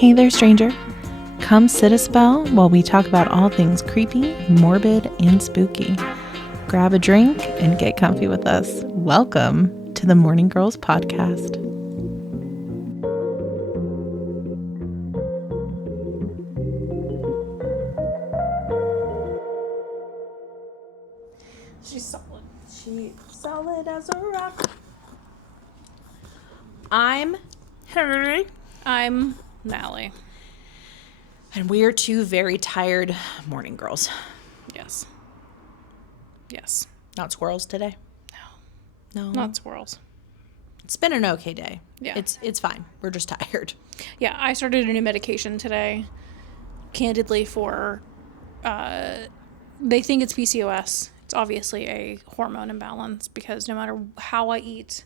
Hey there, stranger. Come sit a spell while we talk about all things creepy, morbid, and spooky. Grab a drink and get comfy with us. Welcome to the Morning Girls Podcast. She's solid. She's solid as a rock. I'm Hilary. I'm Natalie. And we're two very tired morning girls. Yes. Yes. Not squirrels today? No. Not squirrels. It's been an okay day. Yeah. It's fine. We're just tired. Yeah, I started a new medication today, candidly, for, they think it's PCOS. It's obviously a hormone imbalance because no matter how I eat,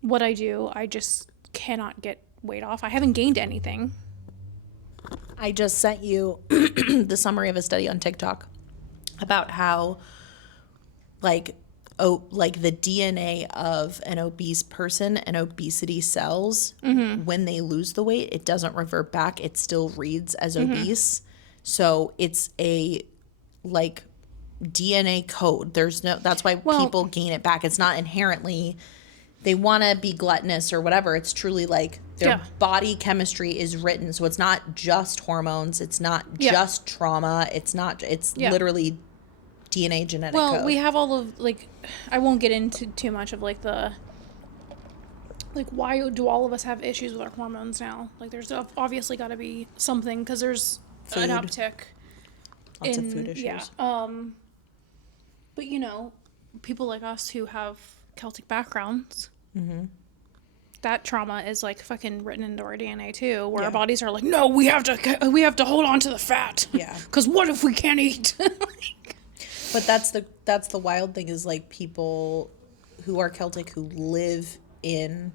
what I do, I just cannot get weight off. I haven't gained anything. I just sent you the summary of a study on TikTok about how, like the DNA of an obese person and obesity cells, when they lose the weight, it doesn't revert back. It still reads as obese. So it's a, like, DNA code. That's why people gain it back. It's not inherently they want to be gluttonous or whatever. It's truly like their body chemistry is written. So it's not just hormones. It's not just trauma. It's literally DNA genetic code. Well, we have all of, like, I won't get into too much of, like, why do all of us have issues with our hormones now? Like, there's obviously got to be something because there's an uptick. Lots of food issues. Yeah. But, you know, people like us who have Celtic backgrounds, that trauma is, like, fucking written into our DNA, too, where our bodies are like, no, we have to hold on to the fat. Yeah. Because what if we can't eat? But that's the wild thing is, like, people who are Celtic who live in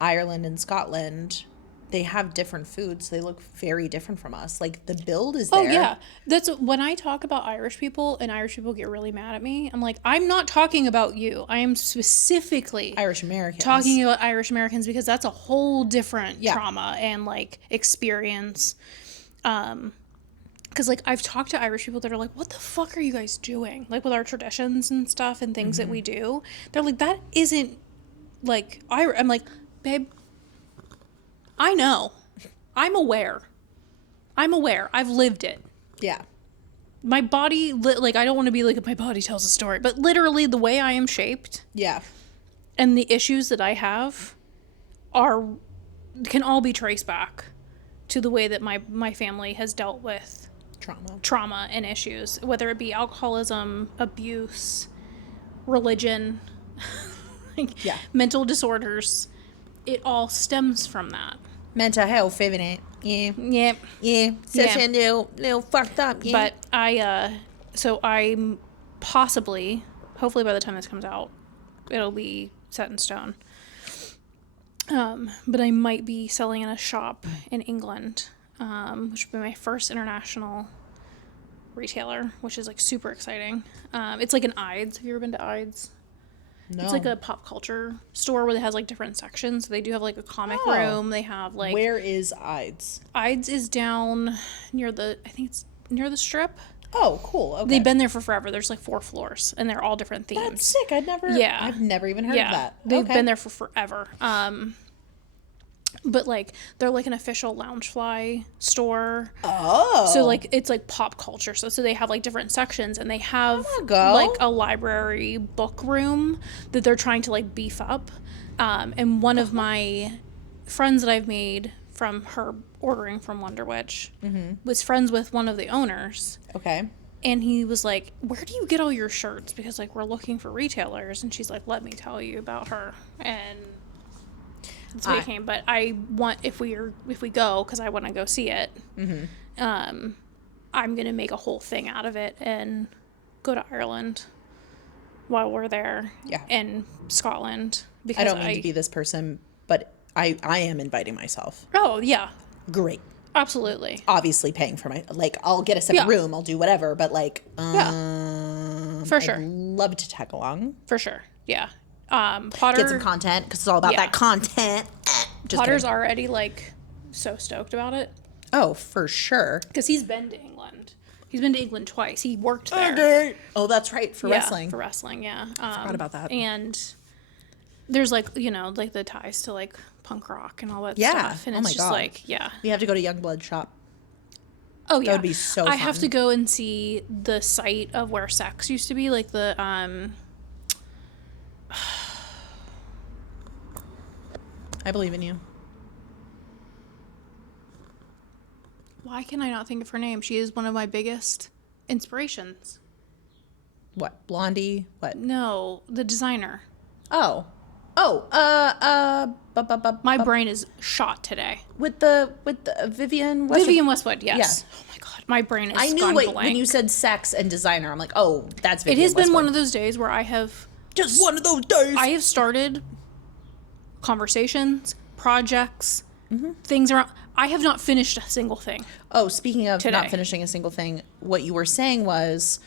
Ireland and Scotland, they have different foods. They look very different from us. Like, the build is there. Oh, yeah. That's when I talk about Irish people and Irish people get really mad at me. I'm like, I'm not talking about you. I am specifically Irish Americans. talking about Irish Americans because that's a whole different trauma and, like, experience. Because, like, I've talked to Irish people that are like, what the fuck are you guys doing? Like, with our traditions and stuff and things that we do. They're like, that isn't, like, I'm like, babe, I know. I'm aware. I've lived it. Yeah. My body, like, I don't want to be like, my body tells a story. But literally, the way I am shaped. Yeah. And the issues that I have can all be traced back to the way that my family has dealt with trauma and issues, whether it be alcoholism, abuse, religion, mental disorders. It all stems from that. Mental health, isn't it? Yeah. Yep. Yeah. Such a little fucked up. Yeah. But so I'm possibly, hopefully by the time this comes out, it'll be set in stone. But I might be selling in a shop in England, which would be my first international retailer, which is, like, super exciting. It's like an Ides. Have you ever been to Ides? No. It's like a pop culture store where it has, like, different sections. So they do have, like, a comic room. They have, like... Where is Ides? Ides is down near I think it's near the Strip. Oh, cool. Okay. They've been there for forever. There's, like, 4 floors, and they're all different themes. That's sick. I've never even heard of that. They've been there for forever. But, like, they're, like, an official Loungefly store. Oh. So, like, it's, like, pop culture. So they have, like, different sections. And they have, like, a library book room that they're trying to, like, beef up. And one of my friends that I've made from her ordering from Wonder Witch was friends with one of the owners. Okay. And he was like, where do you get all your shirts? Because, like, we're looking for retailers. And she's like, let me tell you about her. And... but I want, if we go, because I want to go see it, I'm going to make a whole thing out of it and go to Ireland while we're there. Yeah. And Scotland. Because I don't mean to be this person, but I am inviting myself. Oh, yeah. Great. Absolutely. Obviously paying for like, I'll get a separate room, I'll do whatever, but, like, for sure. I'd love to tag along. For sure. Yeah. Potter, get some content because it's all about that content. Potter's already, like, so stoked about it. Oh, for sure. Because he's been to England. He's been to England twice. He worked there. Oh, that's right. For wrestling. For wrestling, yeah. Forgot about that. And there's like, you know, like the ties to like punk rock and all that stuff. And Oh it's my just God. like, yeah. We have to go to Youngblood shop. Oh, yeah. That would be so I fun. have to go and see the site of where sex used to be, like the, I believe in you. why can I not think of her name? She is one of my biggest inspirations. What? Blondie? What? No, the designer. Oh. My brain is shot today. With the Vivian Westwood. Vivian Westwood, yes. Yeah. Oh my God, my brain is I knew gone when blank. you said sex and designer, I'm like, oh, that's Vivian It has been Westwood. one of those days where I have Just one of those days. I have started conversations, projects, Mm-hmm. things around. I have not finished a single thing. Oh, speaking of Today. not finishing a single thing, what you were saying was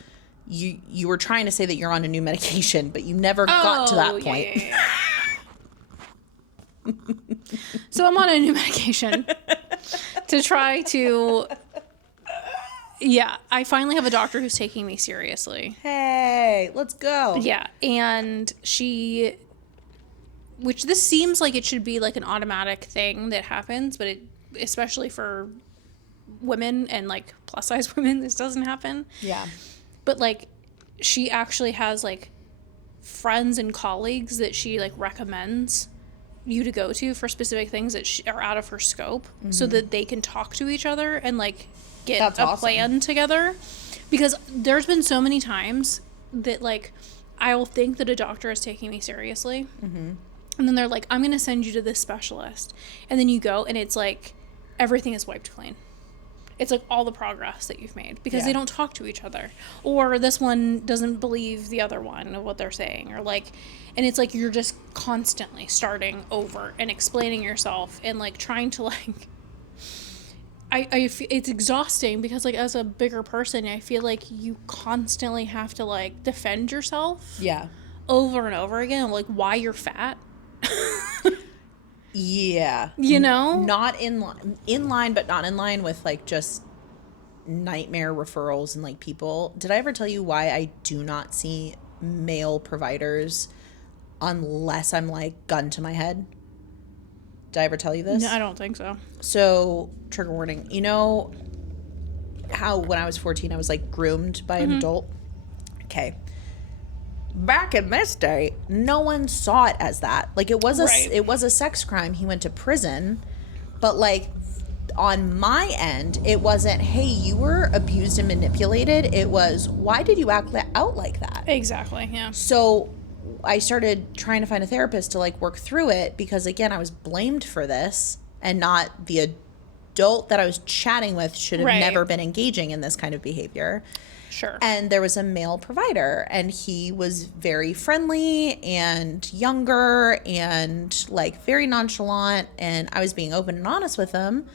you were trying to say that you're on a new medication, but you never got to that point. Yeah. So I'm on a new medication to try to. Yeah, I finally have a doctor who's taking me seriously. Hey, let's go. Yeah, and which this seems like it should be like an automatic thing that happens, but especially for women and like plus size women, this doesn't happen. Yeah. But like, she actually has like friends and colleagues that she like recommends you to go to for specific things that are out of her scope, so that they can talk to each other and like get That's a awesome. plan together. Because there's been so many times that like I will think that a doctor is taking me seriously, and then they're like, I'm gonna send you to this specialist, and then you go and it's like everything is wiped clean. It's like all the progress that you've made because they don't talk to each other, or this one doesn't believe the other one of what they're saying, or like, and it's like you're just constantly starting over and explaining yourself and like trying to like it's exhausting because like as a bigger person, I feel like you constantly have to like defend yourself Yeah. over and over again, like why you're fat. Yeah. You know? Not in line, but not in line with like just nightmare referrals and like people. Did I ever tell you why I do not see male providers unless I'm like gun to my head? Did I ever tell you this? No, I don't think so. So, trigger warning. You know how when I was 14 I was like groomed by an adult? Okay. Back in this day, no one saw it as that. Like it was a sex crime. He went to prison, but like on my end, it wasn't, hey, you were abused and manipulated. It was, why did you act out like that? Exactly, yeah. So I started trying to find a therapist to like work through it because again, I was blamed for this and not the adult that I was chatting with should have never been engaging in this kind of behavior. Sure. And there was a male provider and he was very friendly and younger and like very nonchalant, and I was being open and honest with him.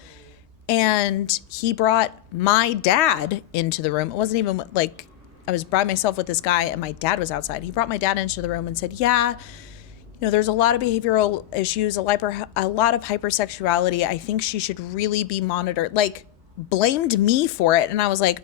And he brought my dad into the room. It wasn't even like I was by myself with this guy and my dad was outside. He brought my dad into the room and said, yeah, you know, there's a lot of behavioral issues, a lot of hypersexuality. I think she should really be monitored. Like blamed me for it. And I was like,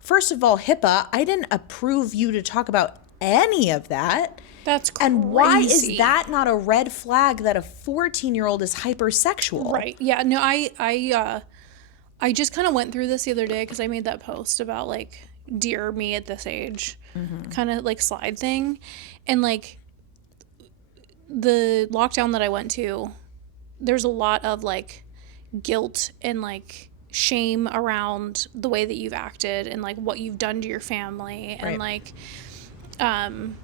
first of all, HIPAA, I didn't approve you to talk about any of that. That's crazy. And why is that not a red flag that a 14-year-old is hypersexual? Right. Yeah. No, I just kind of went through this the other day because I made that post about like dear me at this age kind of like slide thing. And like the lockdown that I went to, there's a lot of like guilt and like shame around the way that you've acted and like what you've done to your family, and like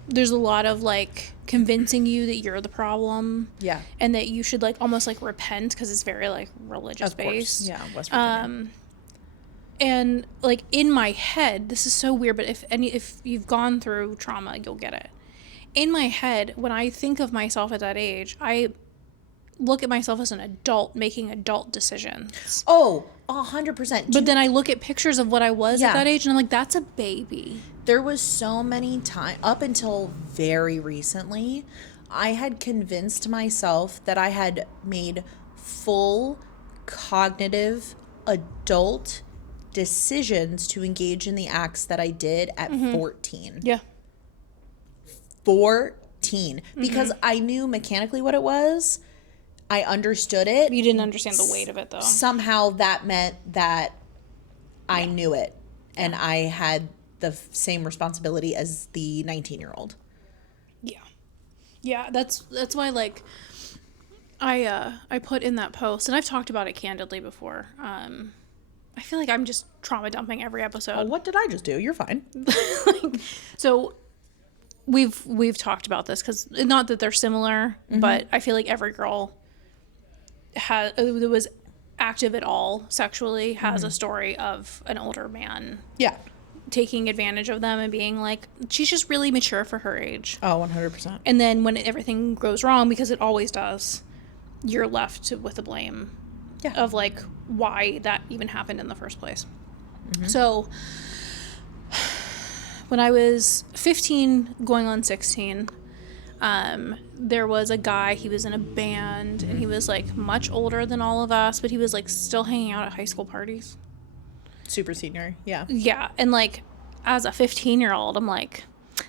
there's a lot of like convincing you that you're the problem, and that you should like almost like repent because it's very like religious based. West Virginia. And like in my head, this is so weird, but if you've gone through trauma, you'll get it. In my head, when I think of myself at that age, I look at myself as an adult making adult decisions. Oh, 100%. But then I look at pictures of what I was at that age and I'm like, that's a baby. There was so many times, up until very recently, I had convinced myself that I had made full cognitive adult decisions to engage in the acts that I did at 14. Yeah. 14. Because I knew mechanically what it was. I understood it. You didn't understand the weight of it, though. Somehow that meant that I knew it. And I had the same responsibility as the 19-year-old. Yeah. Yeah, that's why, like, I put in that post, and I've talked about it candidly before. I feel like I'm just trauma dumping every episode. Oh, what did I just do? You're fine. So we've talked about this, because not that they're similar, but I feel like every girl that was active at all sexually has a story of an older man taking advantage of them and being like, she's just really mature for her age. Oh, 100%. And then when everything goes wrong, because it always does, you're left with the blame of, like, why that even happened in the first place. So when I was 15 going on 16, there was a guy, he was in a band, and he was, like, much older than all of us, but he was, like, still hanging out at high school parties. Super senior, yeah. Yeah, and, like, as a 15-year-old, I'm like,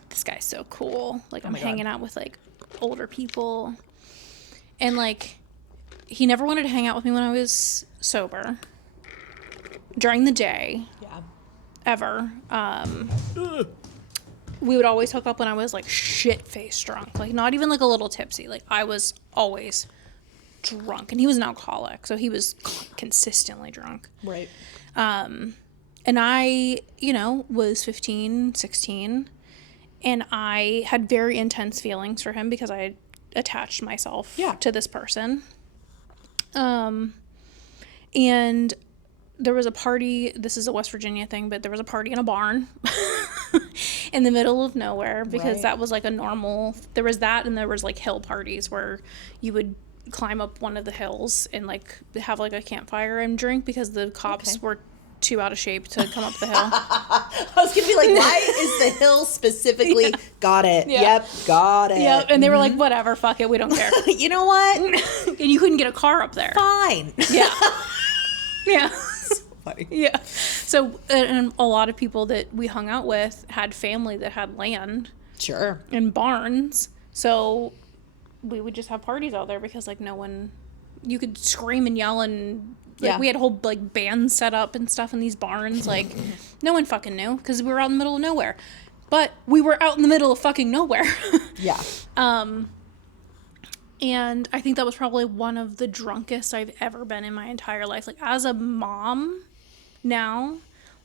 this guy's so cool. Like, I'm hanging out with, like, older people. And, like, he never wanted to hang out with me when I was sober. During the day. Yeah. Ever. We would always hook up when I was, like, shit-faced drunk. Like, not even, like, a little tipsy. Like, I was always drunk. And he was an alcoholic, so he was consistently drunk. Right. And I, was 15, 16, and I had very intense feelings for him because I attached myself to this person. And there was a party, this is a West Virginia thing, but there was a party in a barn in the middle of nowhere, because that was, like, a normal, there was that, and there was, like, hill parties where you would climb up one of the hills and, like, have, like, a campfire and drink, because the cops were too out of shape to come up the hill. I was gonna be like, why is the hill specifically? Got it. Yeah. Yep, got it. Yep, and they were like, whatever, fuck it, we don't care. You know what? And you couldn't get a car up there. Fine. Yeah. Yeah. So funny. Yeah. So, and a lot of people that we hung out with had family that had land. Sure. And barns. So we would just have parties out there, because, like, no one, you could scream and yell, and, like, we had a whole, like, band set up and stuff in these barns. Like, no one fucking knew, because we were out in the middle of nowhere. But we were out in the middle of fucking nowhere. Yeah. And I think that was probably one of the drunkest I've ever been in my entire life. Like, as a mom now,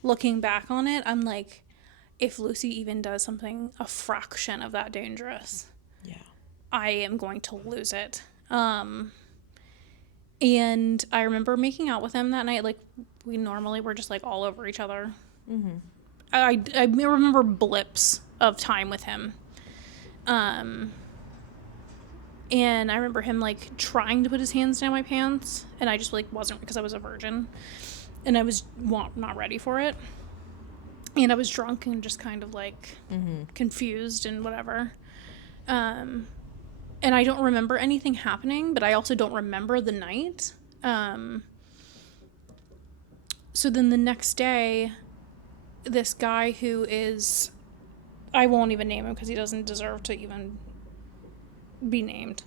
looking back on it, I'm like, if Lucy even does something a fraction of that dangerous, I am going to lose it. And I remember making out with him that night. Like, we normally were just, like, all over each other. Mm-hmm. I remember blips of time with him. And I remember him, like, trying to put his hands down my pants, and I just, like, wasn't, because I was a virgin, and I was not ready for it. And I was drunk and just kind of, like, confused and whatever. And I don't remember anything happening, but I also don't remember the night. So then the next day, this guy who is, I won't even name him because he doesn't deserve to even be named,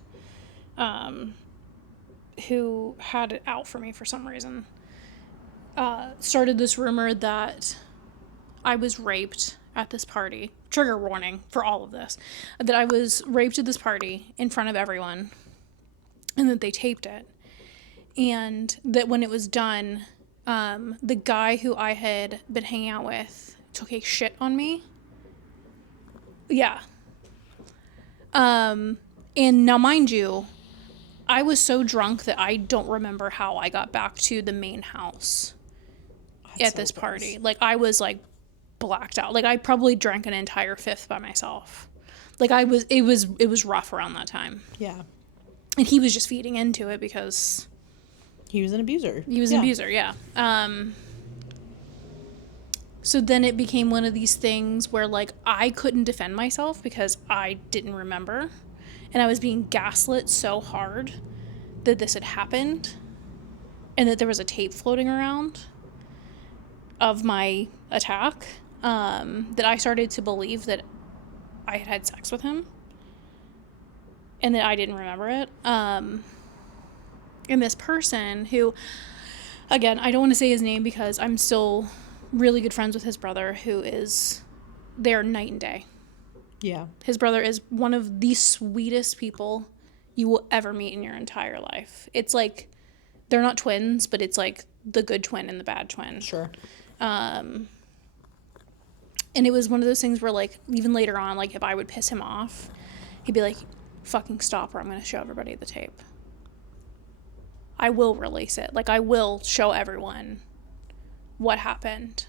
who had it out for me for some reason, started this rumor that I was raped at this party. Trigger warning for all of this. That I was raped at this party in front of everyone, and that they taped it. And that when it was done, the guy who I had been hanging out with took a shit on me. Yeah. And now, mind you, I was so drunk that I don't remember how I got back to the main house at this party. Like, I was, like, blacked out. Like, I probably drank an entire fifth by myself. Like, it was rough around that time. Yeah. And he was just feeding into it because he was an abuser. He was an abuser, yeah. So then it became one of these things where, like, I couldn't defend myself because I didn't remember. And I was being gaslit so hard that this had happened and that there was a tape floating around of my attack, that I started to believe that I had had sex with him and that I didn't remember it. And this person who, again, I don't want to say his name because I'm still really good friends with his brother, who is, they're night and day. Yeah. His brother is one of the sweetest people you will ever meet in your entire life. It's like, they're not twins, but it's like the good twin and the bad twin. Sure. And it was one of those things where, like, even later on, like, if I would piss him off, he'd be like, fucking stop or I'm going to show everybody the tape. I will release it. Like, I will show everyone what happened.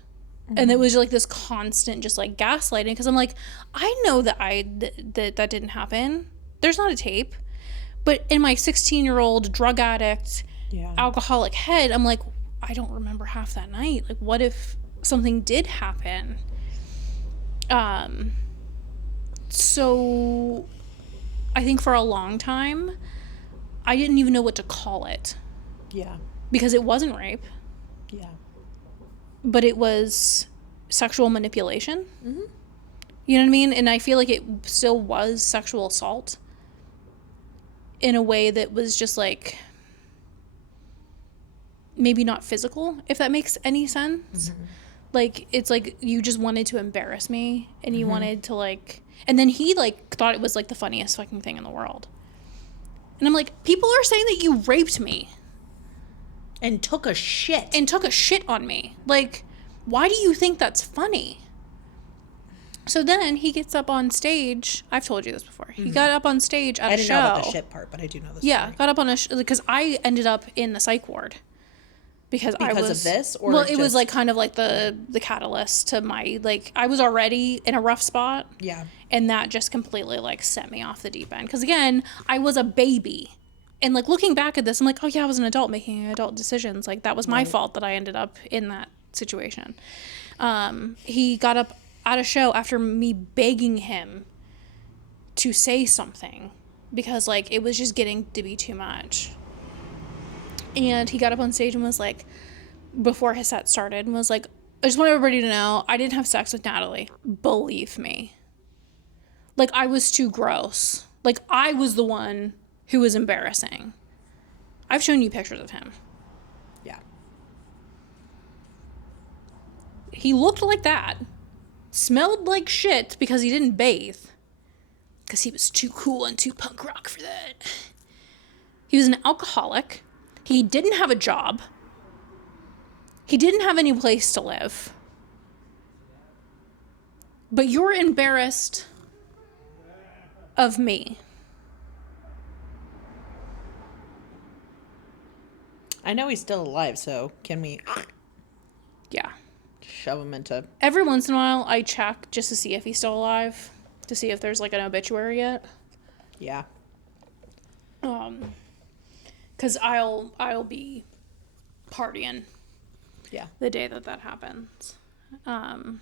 Mm-hmm. And it was like this constant just, like, gaslighting, because I'm like, I know that that didn't happen. There's not a tape. But in my 16-year-old drug addict, alcoholic head, I'm like, I don't remember half that night. Like, what if something did happen? So I think for a long time, I didn't even know what to call it. Yeah. Because it wasn't rape. Yeah. But it was sexual manipulation. Mm-hmm. You know what I mean? And I feel like it still was sexual assault in a way that was just like, maybe not physical, if that makes any sense. Mm-hmm. Like, it's like you just wanted to embarrass me and you wanted to, like, and then he, like, thought it was, like, the funniest fucking thing in the world. And I'm like, people are saying that you raped me. And took a shit on me. Like, why do you think that's funny? So then he gets up on stage. I've told you this before. He got up on stage at a show. I didn't know about the shit part, but I do know this. Yeah, got up on a because I ended up in the psych ward. Because I was, of this? Or well, it was, like, kind of like the catalyst to my, like, I was already in a rough spot. Yeah. And that just completely, like, set me off the deep end. Because, again, I was a baby. And, like, looking back at this, I'm like, oh, yeah, I was an adult making adult decisions. Like, that was my fault that I ended up in that situation. He got up at a show after me begging him to say something. Because, like, it was just getting to be too much. And he got up on stage and was like, before his set started, and was like, I just want everybody to know I didn't have sex with Natalie. Believe me. Like, I was too gross. Like, I was the one who was embarrassing. I've shown you pictures of him. Yeah. He looked like that. Smelled like shit because he didn't bathe. Because he was too cool and too punk rock for that. He was an alcoholic. He didn't have a job. He didn't have any place to live. But you're embarrassed of me. I know he's still alive, so can we... Yeah. Shove him into... Every once in a while, I check just to see if he's still alive. To see if there's, like, an obituary yet. Yeah. Because I'll be partying. Yeah. The day that happens. And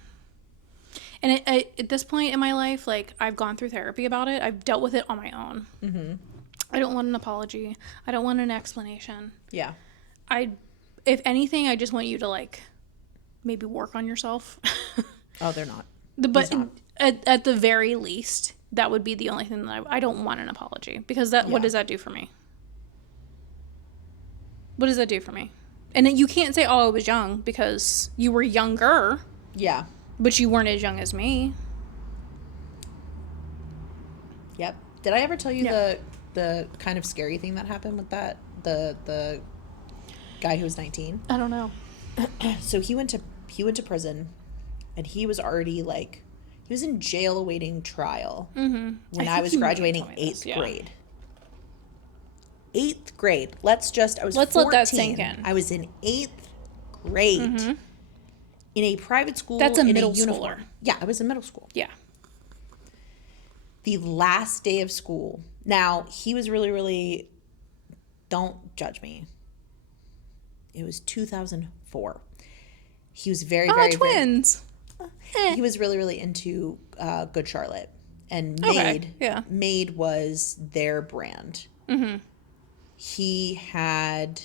at this point in my life, like, I've gone through therapy about it. I've dealt with it on my own. Mm-hmm. I don't want an apology. I don't want an explanation. Yeah. If anything, I just want you to, like, maybe work on yourself. Oh, they're not. But not. At the very least, that would be the only thing that I don't want an apology. Because what does that do for me? What does that do for me? And then you can't say, oh, I was young, because you were younger. Yeah. But you weren't as young as me. Yep. Did I ever tell you the kind of scary thing that happened with that? The guy who was 19? I don't know. So he went to prison, and he was already, like, he was in jail awaiting trial when I was graduating 8th grade. 8th grade. Let's 14. Let that sink in. I was in 8th grade in a private school. That's a middle schooler. Yeah, I was in middle school. Yeah. The last day of school. Now, he was really, really, don't judge me. It was 2004. He was very, very, twins. He was really, really into Good Charlotte. And Made was their brand. Mm-hmm. he had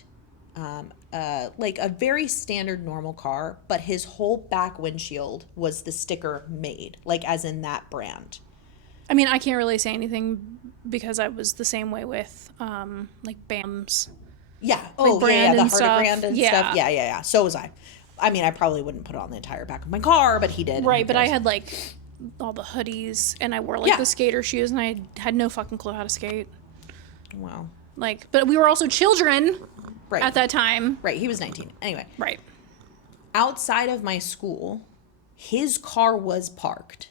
like a very standard normal car, but his whole back windshield was the sticker made, like as in that brand. I mean, I can't really say anything because I was the same way with like BAM's. Yeah. Like Oh, brand the and Harder stuff. brand and stuff. Yeah. So was I. I mean, I probably wouldn't put it on the entire back of my car, but he did. Right, but I had like all the hoodies and I wore like the skater shoes and I had no fucking clue how to skate. Wow. Like, but we were also children at that time. Right, he was 19. Anyway. Right. Outside of my school, his car was parked.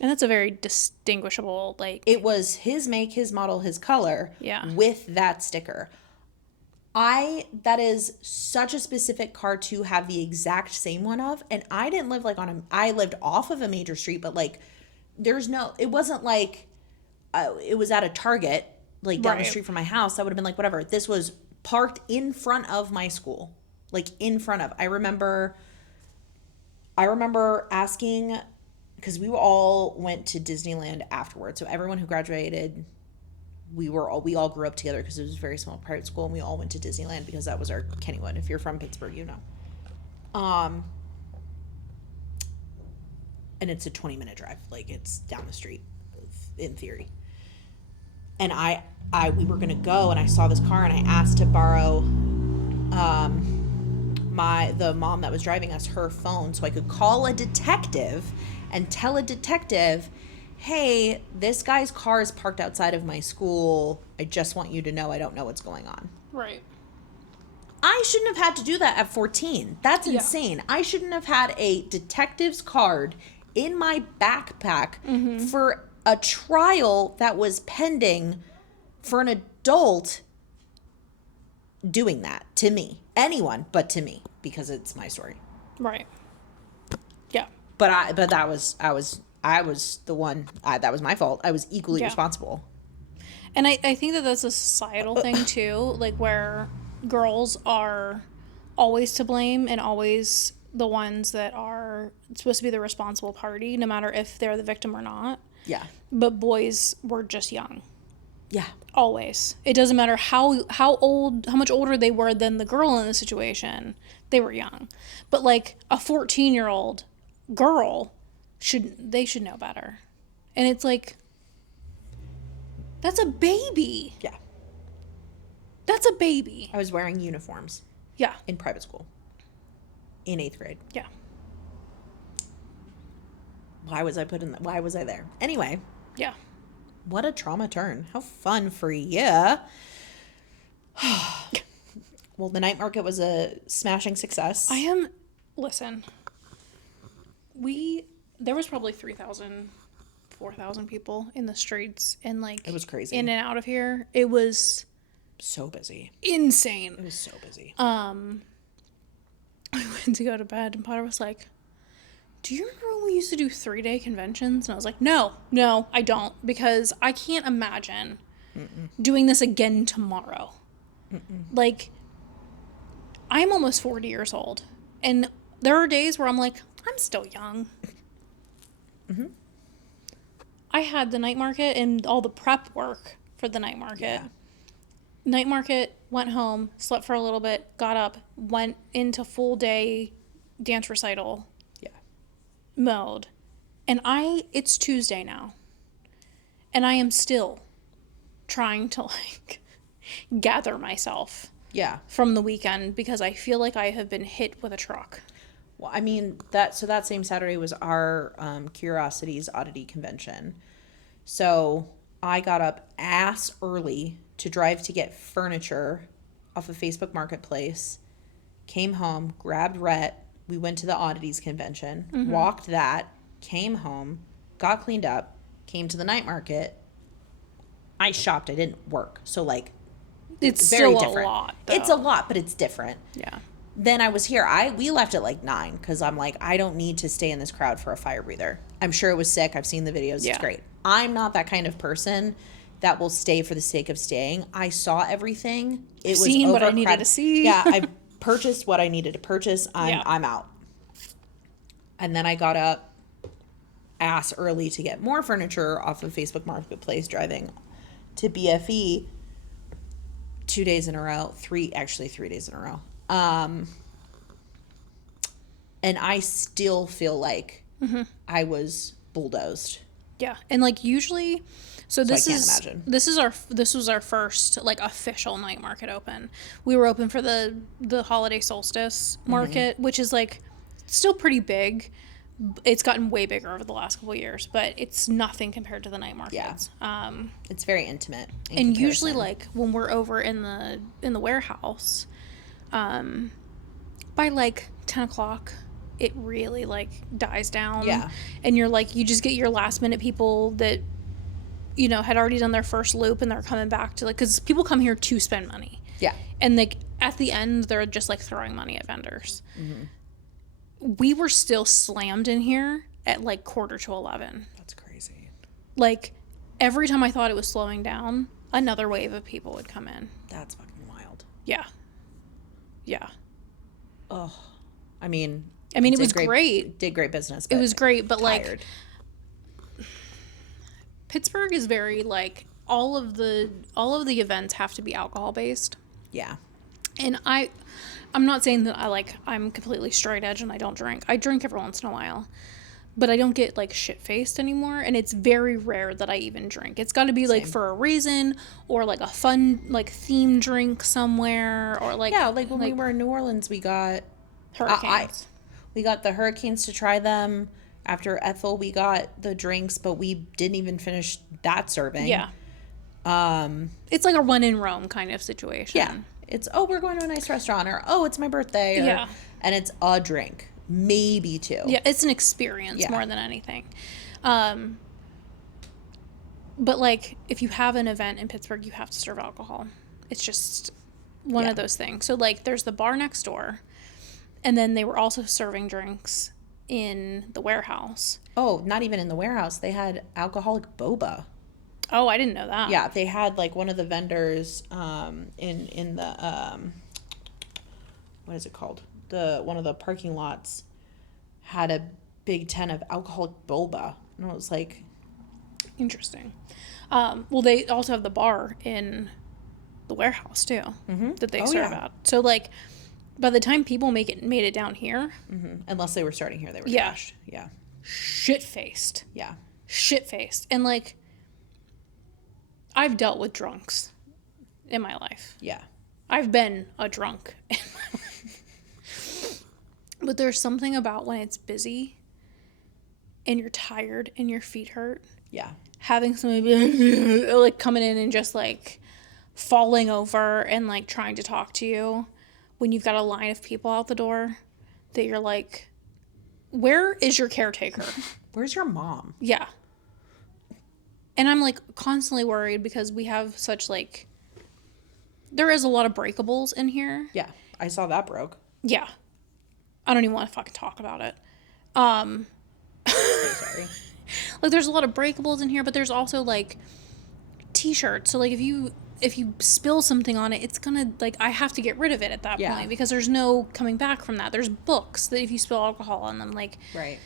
And that's a very distinguishable, like... It was his make, his model, his color. Yeah. With that sticker. That is such a specific car to have the exact same one of. And I didn't live like I lived off of a major street, but like it wasn't like it was at a Target, like down the street from my house. That would have been like whatever. This was parked in front of my school, like in front of. I remember asking, because we all went to Disneyland afterwards. So everyone who graduated, we all grew up together because it was a very small private school, and we all went to Disneyland because that was our Kennywood. If you're from Pittsburgh, you know. And it's a 20-minute drive. Like, it's down the street, in theory. And we were gonna go, and I saw this car, and I asked to borrow the mom that was driving us her phone so I could call a detective and tell a detective, hey, this guy's car is parked outside of my school. I just want you to know I don't know what's going on. Right. I shouldn't have had to do that at 14. That's insane. I shouldn't have had a detective's card in my backpack for a trial that was pending for an adult doing that to me. Anyone but to me, because it's my story. Right. Yeah. But that was the one, that was my fault. I was equally responsible. And I think that that's a societal thing too, like where girls are always to blame and always the ones that are supposed to be the responsible party, no matter if they're the victim or not. Yeah. But boys were just young. Yeah. Always. It doesn't matter how much older they were than the girl in the situation. They were young. But like a 14-year-old girl should know better. And it's like, that's a baby. Yeah. That's a baby. I was wearing uniforms. Yeah. In private school. In 8th grade. Yeah. Why was I there? Anyway. Yeah. What a trauma turn. How fun for you. Well, the night market was a smashing success. Listen. There was probably 3,000, 4,000 people in the streets and like. It was crazy. In and out of here. It was. So busy. Insane. It was so busy. I went to go to bed and Potter was like, do you remember when we used to do 3-day conventions? And I was like, no, I don't, because I can't imagine doing this again tomorrow. Like, I'm almost 40 years old, and there are days where I'm like, I'm still young. I had the night market and all the prep work for the night market. Yeah. Night market, went home, slept for a little bit, got up, went into full day dance recital mode. And it's Tuesday now. And I am still trying to like gather myself. Yeah. From the weekend because I feel like I have been hit with a truck. Well, I mean, that same Saturday was our Curiosities Oddity Convention. So I got up ass early to drive to get furniture off of Facebook Marketplace, came home, grabbed Rhett, we went to the Oddities Convention, walked that, came home, got cleaned up, came to the night market. I shopped, I didn't work. So like, it's very still different. A lot, though. It's a lot, but it's different. Yeah. Then I was here. We left at like 9 because I'm like, I don't need to stay in this crowd for a fire breather. I'm sure it was sick. I've seen the videos. Yeah. It's great. I'm not that kind of person that will stay for the sake of staying. I saw everything. It was seen what I needed to see. Yeah, I purchased what I needed to purchase. I'm out. And then I got up ass early to get more furniture off of Facebook Marketplace, driving to BFE. 2 days in a row, 3 days in a row. And I still feel like I was bulldozed. Yeah. And like usually, so I can't imagine. this was our first like official night market open. We were open for the holiday solstice market, which is like still pretty big. It's gotten way bigger over the last couple of years, but it's nothing compared to the night markets. It's very intimate. And usually like when we're over in the warehouse, by like 10 o'clock, it really like dies down. Yeah. And you're like, you just get your last minute people that, you know, had already done their first loop and they're coming back to like, because people come here to spend money. Yeah. And like at the end, they're just like throwing money at vendors. We were still slammed in here at like 10:45. That's crazy. Like every time I thought it was slowing down, another wave of people would come in. That's fucking wild. Yeah. Yeah. Oh, I mean, it was great. Did great business. It was great, but tired. like Pittsburgh is very like all of the events have to be alcohol based. Yeah. And I'm not saying that I'm completely straight edge and I don't drink. I drink every once in a while. But I don't get like shit faced anymore, and it's very rare that I even drink. It's got to be like for a reason, or like a fun like theme drink somewhere, or like like when we were in New Orleans, we got hurricanes. We got the hurricanes to try them. After Ethel, we got the drinks, but we didn't even finish that serving. Yeah. It's like a run in Rome kind of situation. Yeah. It's, oh, we're going to a nice restaurant, or, oh, it's my birthday. Or, yeah. And it's a drink. Maybe 2. Yeah, it's an experience more than anything. But, like, if you have an event in Pittsburgh, you have to serve alcohol. It's just one of those things. So, like, there's the bar next door, and then they were also serving drinks in the warehouse. Oh, not even in the warehouse. They had alcoholic boba. Oh, I didn't know that. Yeah, they had, like, one of the vendors in the, what is it called? One of the parking lots had a big tin of alcoholic boba. And I was like... Interesting. Well, they also have the bar in the warehouse, too, that they serve at. So, like, by the time people made it down here... Unless they were starting here, they were trashed. Yeah. Shit-faced. Yeah. Shit-faced. And, like... I've dealt with drunks in my life. Yeah. I've been a drunk in my life. But there's something about when it's busy and you're tired and your feet hurt. Yeah. Having somebody be like coming in and just like falling over and like trying to talk to you when you've got a line of people out the door that you're like, where is your caretaker? Where's your mom? Yeah. And I'm, like, constantly worried because we have such, like... There is a lot of breakables in here. Yeah. I saw that broke. Yeah. I don't even want to fucking talk about it. So sorry. Like, there's a lot of breakables in here, but there's also, like, T-shirts. So, like, if you spill something on it, it's gonna, like, I have to get rid of it at that point because there's no coming back from that. There's books that if you spill alcohol on them, like... Right.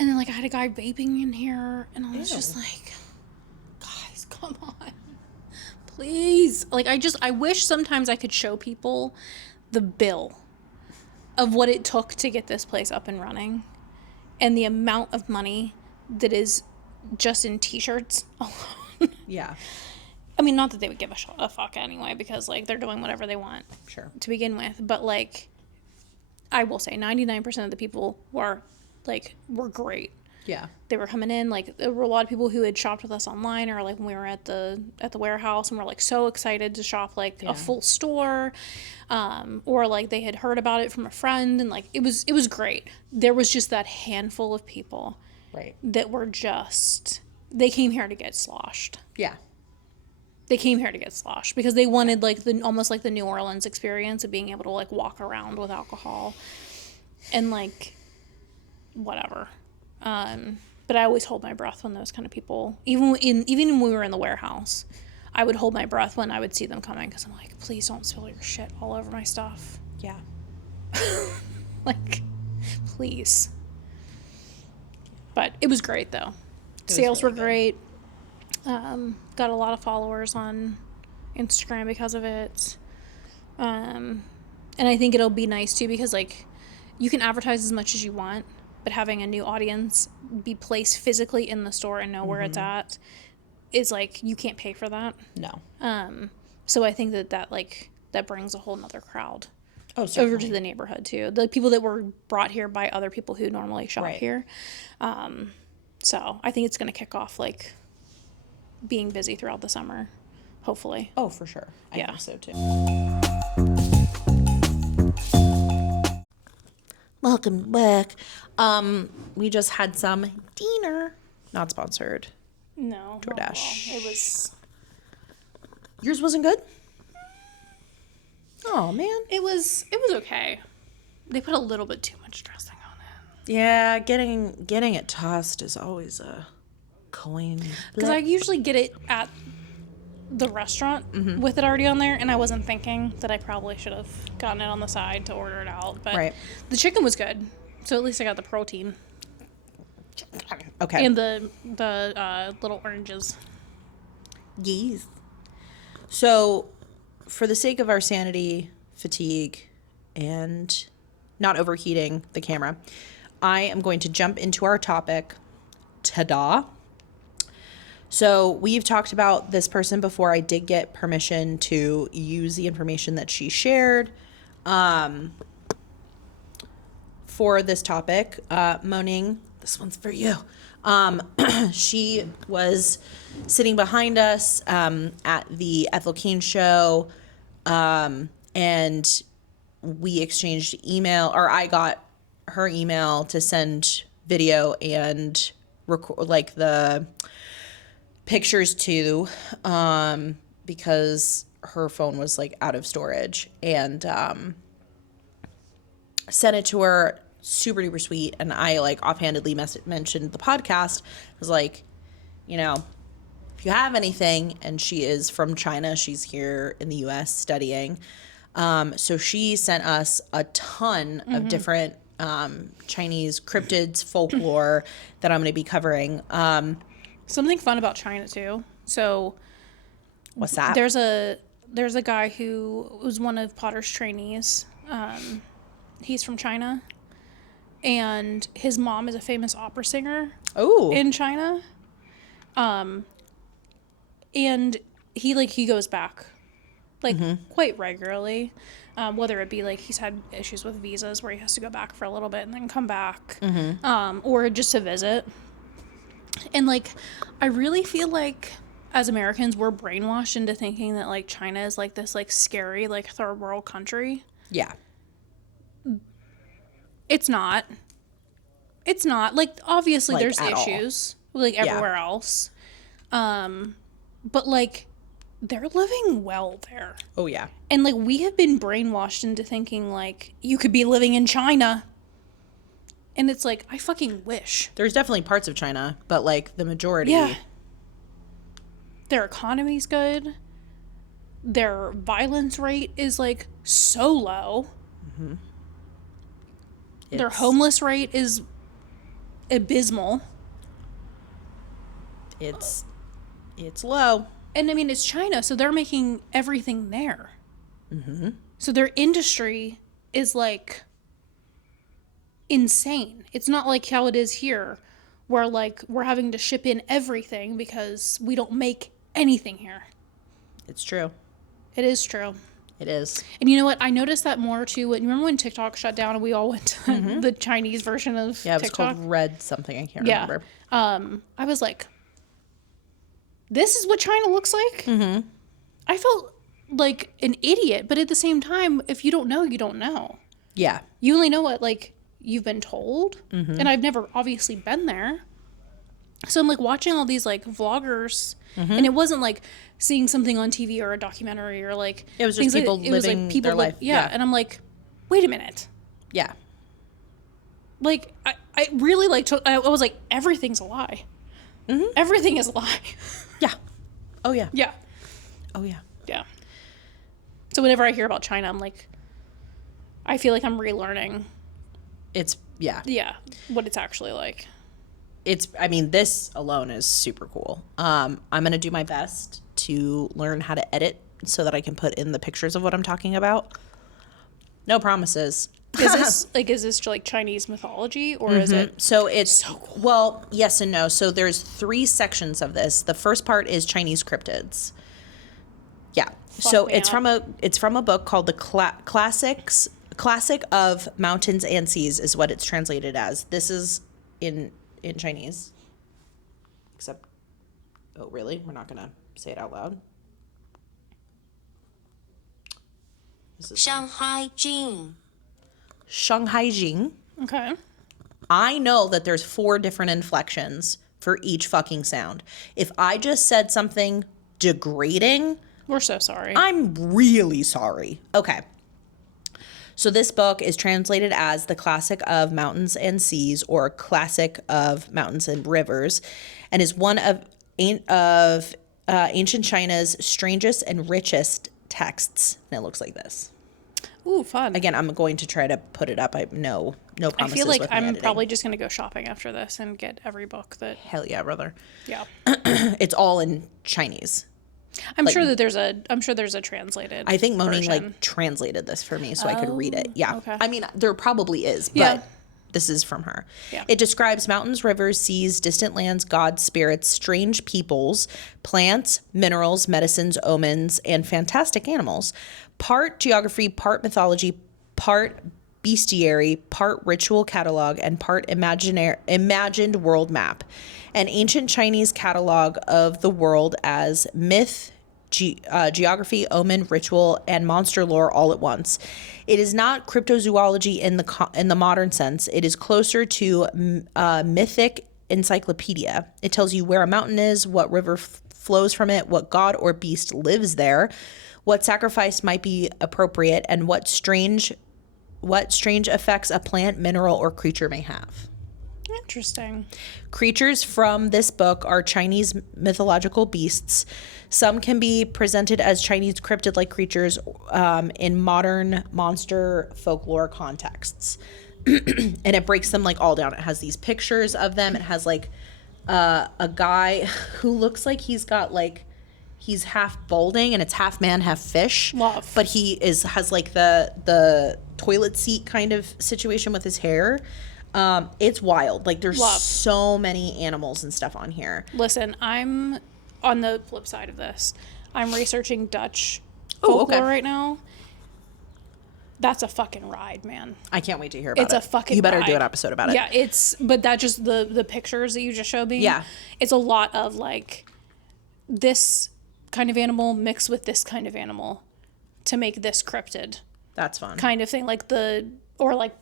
And then, like, I had a guy vaping in here, and I was just like, guys, come on. Please. Like, I wish sometimes I could show people the bill of what it took to get this place up and running and the amount of money that is just in T-shirts alone. Yeah. I mean, not that they would give a fuck anyway, because, like, they're doing whatever they want to begin with. But, like, I will say 99% of the people were great. Yeah. They were coming in, like, there were a lot of people who had shopped with us online or, like, when we were at the warehouse and were, like, so excited to shop, like, a full store, or, like, they had heard about it from a friend, and, like, it was great. There was just that handful of people that were just, they came here to get sloshed. Yeah. They came here to get sloshed because they wanted, like, almost like the New Orleans experience of being able to, like, walk around with alcohol and, like... whatever. But I always hold my breath when those kind of people, even when we were in the warehouse, I would hold my breath when I would see them coming because I'm like, please don't spill your shit all over my stuff. Yeah. Like, please. But it was great though. Sales were great. Got a lot of followers on Instagram because of it. And I think it'll be nice too because like you can advertise as much as you want, but having a new audience be placed physically in the store and know where it's at is like you can't pay for that. No. So I think that like that brings a whole nother crowd certainly. over to the neighborhood too. The people that were brought here by other people who normally shop here. So I think it's going to kick off like being busy throughout the summer, hopefully. Oh, for sure. I think so too. Welcome back. We just had some dinner. Not sponsored. No. DoorDash. It was... Yours wasn't good? Oh, man. It was okay. They put a little bit too much dressing on it. Yeah, getting it tossed is always a coin. Because I usually get it at the restaurant with it already on there, and I wasn't thinking that I probably should have gotten it on the side to order it out. But the chicken was good, so at least I got the protein. Okay. And the little oranges. Yes. So, for the sake of our sanity, fatigue, and not overheating the camera, I am going to jump into our topic. Ta-da! So we've talked about this person before. I did get permission to use the information that she shared for this topic. Moaning, this one's for you. She was sitting behind us at the Ethel Keane show, and we exchanged email, or I got her email to send video and record like the pictures to, because her phone was like out of storage, and sent it to her. Super duper sweet. And I like offhandedly mentioned the podcast. I was like, you know, if you have anything, and she is from China, she's here in the US studying. So she sent us a ton of different Chinese cryptids, folklore that I'm going to be covering. Something fun about China too. So what's that? There's a guy who was one of Potter's trainees. He's from China, and his mom is a famous opera singer. Oh, in China. And he goes back like quite regularly. Whether it be like he's had issues with visas where he has to go back for a little bit and then come back, or just to visit. And like, I really feel like as Americans, we're brainwashed into thinking that like China is like this like scary like third world country. Yeah. It's not. It's not. Like, obviously Like, there's at issues like everywhere else. But like they're living well there. Oh yeah. And like we have been brainwashed into thinking like you could be living in China. And it's like, I fucking wish. There's definitely parts of China, but like the majority. Yeah. Their economy's good. Their violence rate is like so low. Their homeless rate is abysmal. It's low. And I mean, it's China, so they're making everything there. So their industry is like insane. It's not like how it is here, where like we're having to ship in everything because we don't make anything here. It's true. It is true. It is. And you know what? I noticed that more too. Remember when TikTok shut down and we all went to the Chinese version of TikTok? Yeah, it was called Red something. I can't remember. I was like, this is what China looks like? I felt like an idiot, but at the same time, if you don't know, you don't know. Yeah. You only know what like you've been told. And I've never obviously been there. So I'm like watching all these like vloggers, and it wasn't like seeing something on TV or a documentary or like it was just people living their life. Yeah, and I'm like, wait a minute. Yeah. Like I really like I was like, everything's a lie. Everything is a lie. Yeah. Oh yeah. Yeah. Oh yeah. Yeah. So whenever I hear about China, I'm like, I feel like I'm relearning. Yeah, what it's actually like. I mean, this alone is super cool. I'm going to do my best to learn how to edit so that I can put in the pictures of what I'm talking about. No promises. Is this like Chinese mythology, or is it? So it's so cool. Well, yes and no. So there's 3 sections of this. The first part is Chinese Cryptids. Yeah. So it's from a book called the Classic of Mountains and Seas is what it's translated as. This is in Chinese. Except, oh really? We're not gonna say it out loud. Shanghai Jing. Shanghai Jing. Okay. I know that there's 4 different inflections for each fucking sound. If I just said something degrading, we're so sorry. I'm really sorry. Okay. So this book is translated as the Classic of Mountains and Seas, or Classic of Mountains and Rivers, and is one of ancient China's strangest and richest texts. And it looks like this. Ooh, fun. Again, I'm going to try to put it up. No promises. I feel like with my I'm editing. probably just going to go shopping after this and get every book that... Hell yeah, brother. Yeah. It's all in Chinese. I'm sure there's a translated I think Moning version. translated this for me so I could read it. Yeah. Okay. I mean, there probably is, but Yeah. this is from her. Yeah. It describes mountains, rivers, seas, distant lands, gods, spirits, strange peoples, plants, minerals, medicines, omens, and fantastic animals. Part geography, part mythology, part bestiary, part ritual catalog, and part imagined world map. An ancient Chinese catalog of the world as myth, geography, omen, ritual, and monster lore all at once. It is not cryptozoology in the modern sense. It is closer to mythic encyclopedia. It tells you where a mountain is, what river flows from it, what god or beast lives there, what sacrifice might be appropriate, and what strange effects a plant, mineral, or creature may have. Interesting. Creatures from this book are Chinese mythological beasts. Some can be presented as Chinese cryptid-like creatures in modern monster folklore contexts. And it breaks them all down. It has these pictures of them. It has a guy who looks like he's got he's half balding and it's half man, half fish. Love. But he has the toilet seat kind of situation with his hair. It's wild. There's so many animals and stuff on here. Listen, I'm on the flip side of this. I'm researching Dutch folklore right now. That's a fucking ride, man. I can't wait to hear about it. It's a fucking You better ride. do an episode about it. Yeah, but that just the pictures that you just showed me. Yeah. It's a lot of this kind of animal mixed with this kind of animal to make this cryptid. That's fun. Kind of thing,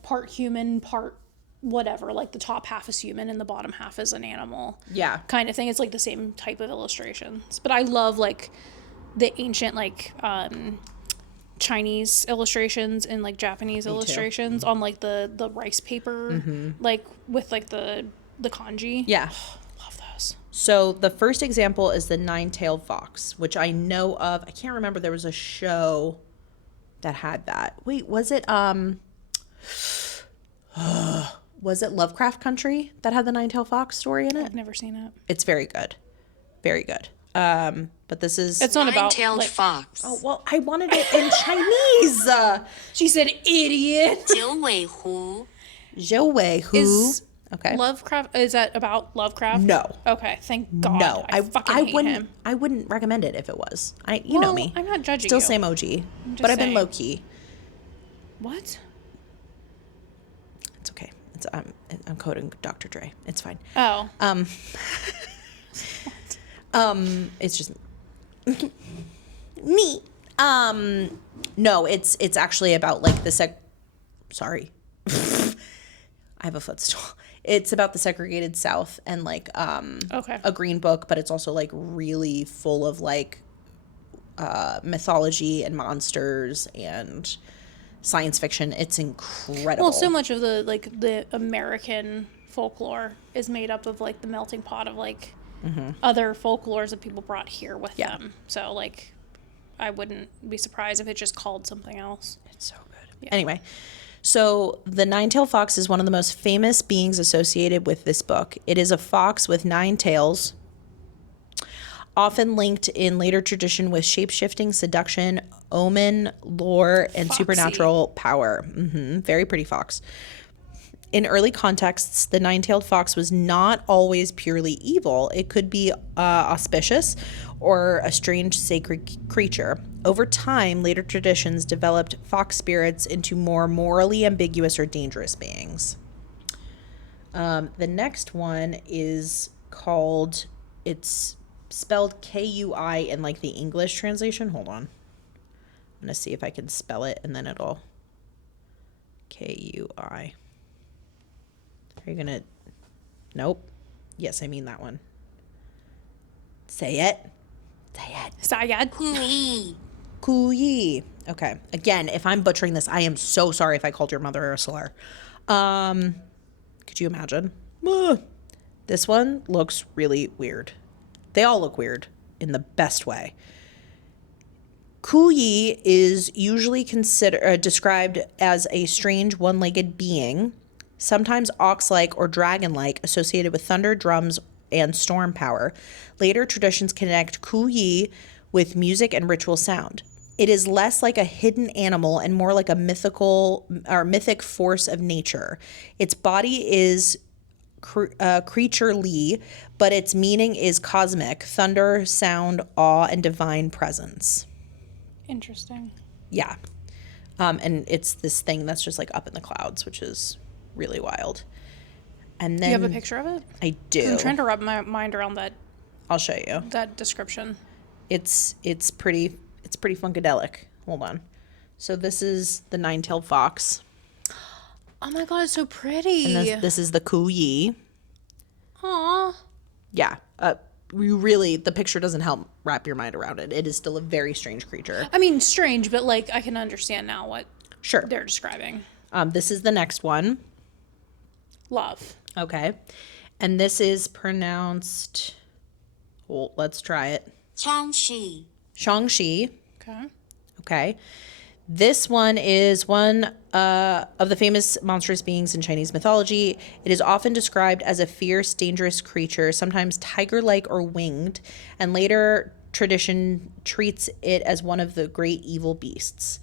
part human, part whatever, the top half is human and the bottom half is an animal. Yeah. Kind of thing. It's the same type of illustrations. But I love the ancient Chinese illustrations and Japanese illustrations on the rice paper, with the kanji. Yeah. Love those. So the first example is the nine-tailed fox, which I know of. I can't remember. There was a show that had that. Wait, was it was it Lovecraft Country that had the nine-tailed fox story in it? I've never seen it. It's very good. Very good. But this is... It's not about... Nine-tailed fox. Oh, well, I wanted it in Chinese. She said idiot. 九尾狐. Zhou Hu. Is Okay. Lovecraft... Is that about Lovecraft? No. Okay, thank God. No. I fucking hate him. I wouldn't recommend it if it was. You know me. I'm not judging Still you. same OG. But I've been saying. low-key. What? It's okay. I'm quoting Dr. Dre. It's fine. Oh. It's just me. No, it's actually about sorry. I have a footstool. It's about the segregated South and Okay. a green book, but it's also really full of mythology and monsters and science fiction. It's incredible. Well, so much of the American folklore is made up of the melting pot of other folklores that people brought here with them. So I wouldn't be surprised if it just called something else. It's so good. Yeah. Anyway, so the nine-tailed fox is one of the most famous beings associated with this book. It is a fox with 9 tails. often linked in later tradition with shape-shifting, seduction, omen, lore, and Foxy. supernatural power. Very pretty fox. In early contexts, the nine-tailed fox was not always purely evil. It could be auspicious or a strange sacred creature. Over time, later traditions developed fox spirits into more morally ambiguous or dangerous beings. The next one is called, it's spelled Kui in like the English translation. Hold on. I'm going to see if I can spell it and then it'll Kui. Are you going to? Nope. Yes, I mean that one. Say it. Say it. Sayad. Kui. Kui. Okay. Again, if I'm butchering this, I am so sorry if I called your mother a slur. Could you imagine? This one looks really weird. They all look weird in the best way. Kui is usually described as a strange one-legged being, sometimes ox-like or dragon-like, associated with thunder, drums, and storm power. Later traditions connect Kui with music and ritual sound. It is less like a hidden animal and more like a mythic force of nature. Its body is creaturely, but its meaning is cosmic: thunder, sound, awe, and divine presence. Interesting. Yeah. And it's this thing that's just like up in the clouds, which is really wild. And then Do you have a picture of it? I do. I'm trying to wrap my mind around I'll show you. that description. It's pretty funkadelic. Hold on. So this is the nine-tailed fox. Oh my god, it's so pretty. And this is the Kui. Aw. Yeah. The picture doesn't help wrap your mind around it. It is still a very strange creature. I mean, strange, but like I can understand now what Sure. they're describing. This is the next one. Love. Okay. And this is pronounced, well, let's try it. Shang-Chi. Shang-Chi. Okay. Okay. This one is one of the famous monstrous beings in Chinese mythology. It is often described as a fierce, dangerous creature, sometimes tiger-like or winged, and later tradition treats it as one of the great evil beasts.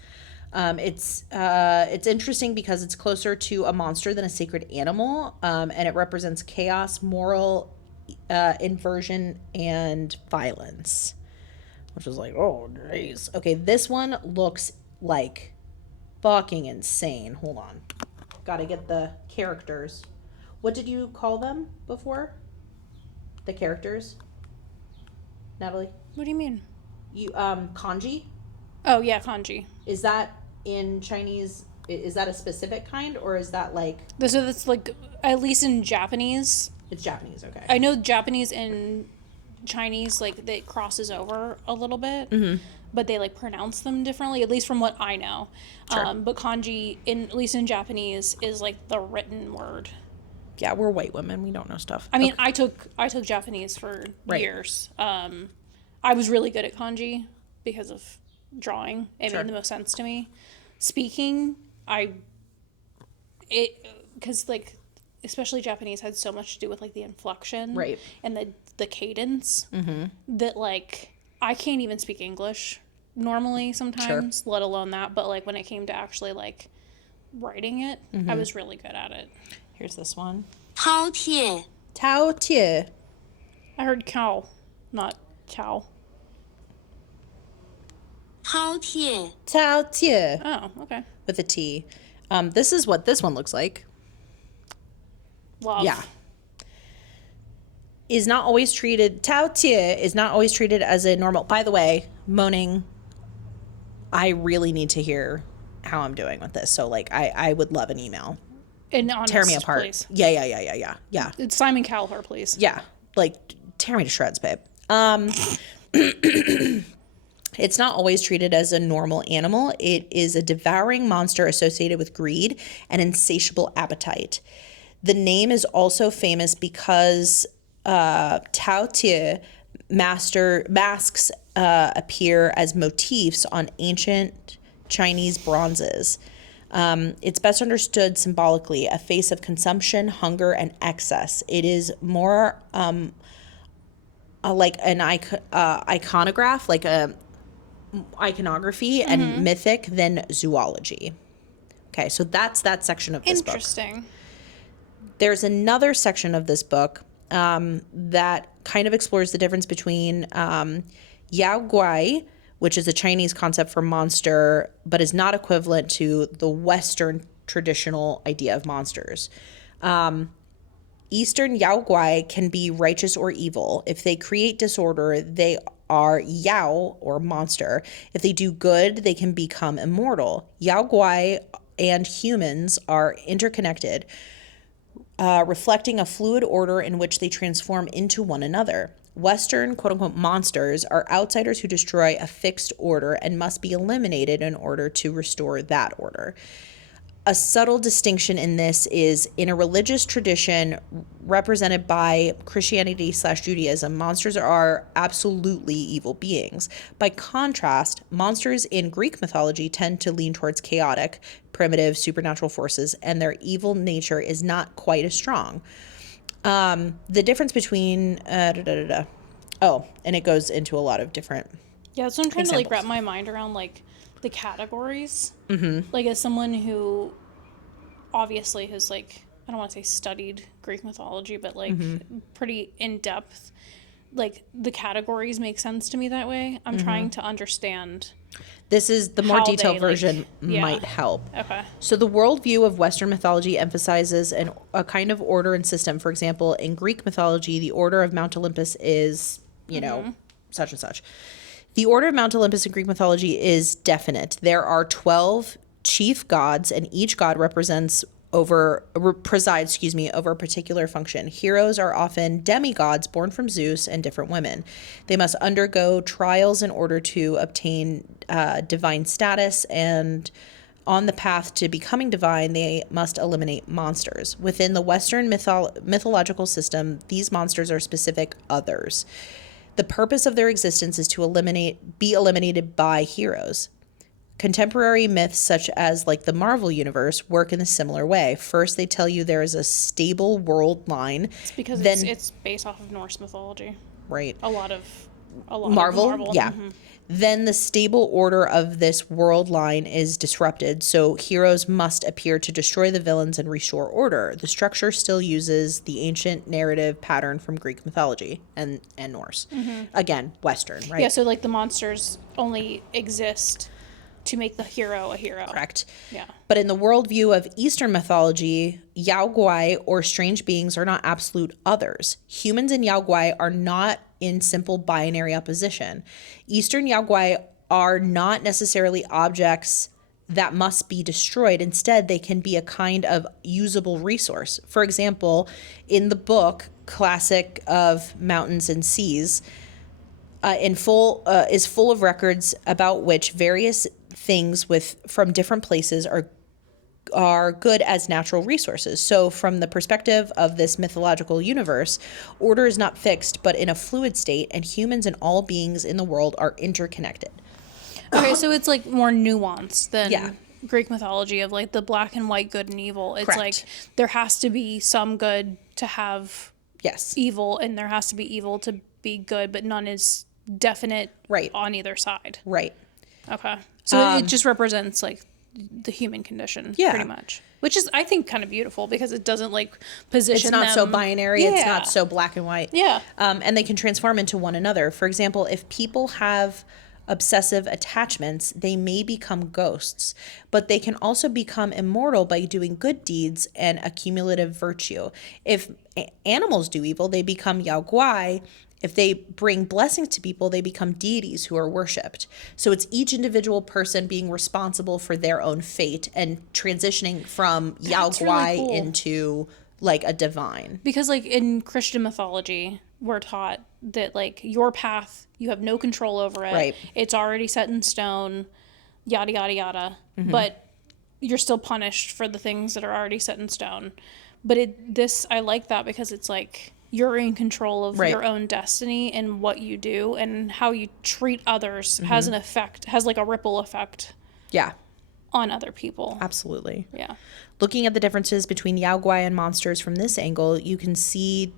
It's interesting because it's closer to a monster than a sacred animal, and it represents chaos, moral inversion, and violence. Which is like, oh, jeez. Okay, this one looks like fucking insane. Hold on. Gotta get the characters. What did you call them before? The characters? Natalie? What do you mean? You, kanji? Oh yeah, kanji. Is that in Chinese, is that a specific kind, or is that like... That's like, at least in Japanese. It's Japanese, okay. I know Japanese and Chinese, like, that crosses over a little bit. Mm-hmm. But they like pronounce them differently, at least from what I know. Sure. But kanji, at least in Japanese, is like the written word. Yeah, we're white women. We don't know stuff. I mean, I took Japanese for years. I was really good at kanji because of drawing. It made the most sense to me. Speaking, because like, especially Japanese had so much to do with like the inflection, right, and the cadence, that like I can't even speak English normally sometimes, let alone that. But like when it came to actually like writing it, I was really good at it. Here's this one. Tao tie. Tao tie. I heard cow, not cow. Tao tie. Tao tie. Oh, okay. With a T. This is what this one looks like. Love. Yeah. Is not always treated, Tao tie is not always treated as a normal, by the way, moaning, I really need to hear how I'm doing with this. So like, I would love an email. And honest, tear me apart. please. Yeah. It's Simon Cowell, please. Yeah. Like, tear me to shreds, babe. It's not always treated as a normal animal. It is a devouring monster associated with greed and insatiable appetite. The name is also famous because Tao tie masks appear as motifs on ancient Chinese bronzes. It's best understood symbolically, a face of consumption, hunger, and excess. It is more like an iconograph, like a iconography and mythic than zoology. Okay, so that's that section of this book. Interesting. There's another section of this book that kind of explores the difference between Yao Guai, which is a Chinese concept for monster, but is not equivalent to the Western traditional idea of monsters. Eastern Yao Guai can be righteous or evil. If they create disorder, they are Yao, or monster. If they do good, they can become immortal. Yao Guai and humans are interconnected, reflecting a fluid order in which they transform into one another. Western quote-unquote monsters are outsiders who destroy a fixed order and must be eliminated in order to restore that order. A subtle distinction in this is in a religious tradition represented by Christianity/Judaism, monsters are absolutely evil beings. By contrast, monsters in Greek mythology tend to lean towards chaotic, primitive, supernatural forces, and their evil nature is not quite as strong. The difference between oh, and it goes into a lot of different Yeah, so I'm trying to like examples. wrap my mind around like the categories. Like as someone who obviously has like, I don't want to say studied Greek mythology, but like pretty in depth, like the categories make sense to me that way. I'm trying to understand. This is the more How detailed they, like, version yeah. might help. Okay. So the worldview of Western mythology emphasizes a kind of order and system. For example, in Greek mythology, the order of Mount Olympus is, you know, such and such. The order of Mount Olympus in Greek mythology is definite. There are 12 chief gods, and each god presides over a particular function. Heroes are often demigods born from Zeus and different women. They must undergo trials in order to obtain divine status, and on the path to becoming divine, they must eliminate monsters. Within the Western mythological system, these monsters are specific others. The purpose of their existence is to be eliminated by heroes. Contemporary myths, such as like the Marvel Universe, work in a similar way. First, they tell you there is a stable world line. It's because then, it's based off of Norse mythology. right. A lot of Marvel. Yeah. Mm-hmm. Then the stable order of this world line is disrupted, so heroes must appear to destroy the villains and restore order. The structure still uses the ancient narrative pattern from Greek mythology and Norse. Again, Western, right? Yeah, so like the monsters only exist to make the hero a hero. Correct. Yeah. But in the worldview of Eastern mythology, Yao Guai, or strange beings, are not absolute others. Humans and Yao Guai are not in simple binary opposition. Eastern Yao Guai are not necessarily objects that must be destroyed. Instead, they can be a kind of usable resource. For example, in the book Classic of Mountains and Seas, is full of records about which various things from different places are good as natural resources. So from the perspective of this mythological universe, order is not fixed, but in a fluid state, and humans and all beings in the world are interconnected. Okay, so it's like more nuanced than Yeah. Greek mythology of like the black and white good and evil. It's Correct. like there has to be some good to have Yes. evil, and there has to be evil to be good, but none is definite Right. on either side. Right. Okay. So it just represents like the human condition, Yeah. pretty much. Which is, I think, kind of beautiful because it doesn't like position It's not them. so binary. It's Yeah. not so black and white. Yeah. And they can transform into one another. For example, if people have obsessive attachments, they may become ghosts, but they can also become immortal by doing good deeds and accumulative virtue. If animals do evil, they become Yao Guai. If they bring blessings to people, they become deities who are worshipped. So it's each individual person being responsible for their own fate and transitioning from Yao That's really Guai cool. into like a divine. Because like in Christian mythology, we're taught that like your path, you have no control over it. Right. It's already set in stone, yada, yada, yada. But you're still punished for the things that are already set in stone. But I like that because it's like you're in control of Right. your own destiny, and what you do and how you treat others has an effect, has like a ripple effect Yeah, on other people. absolutely. Yeah. Looking at the differences between Yao Guai and monsters from this angle, you can see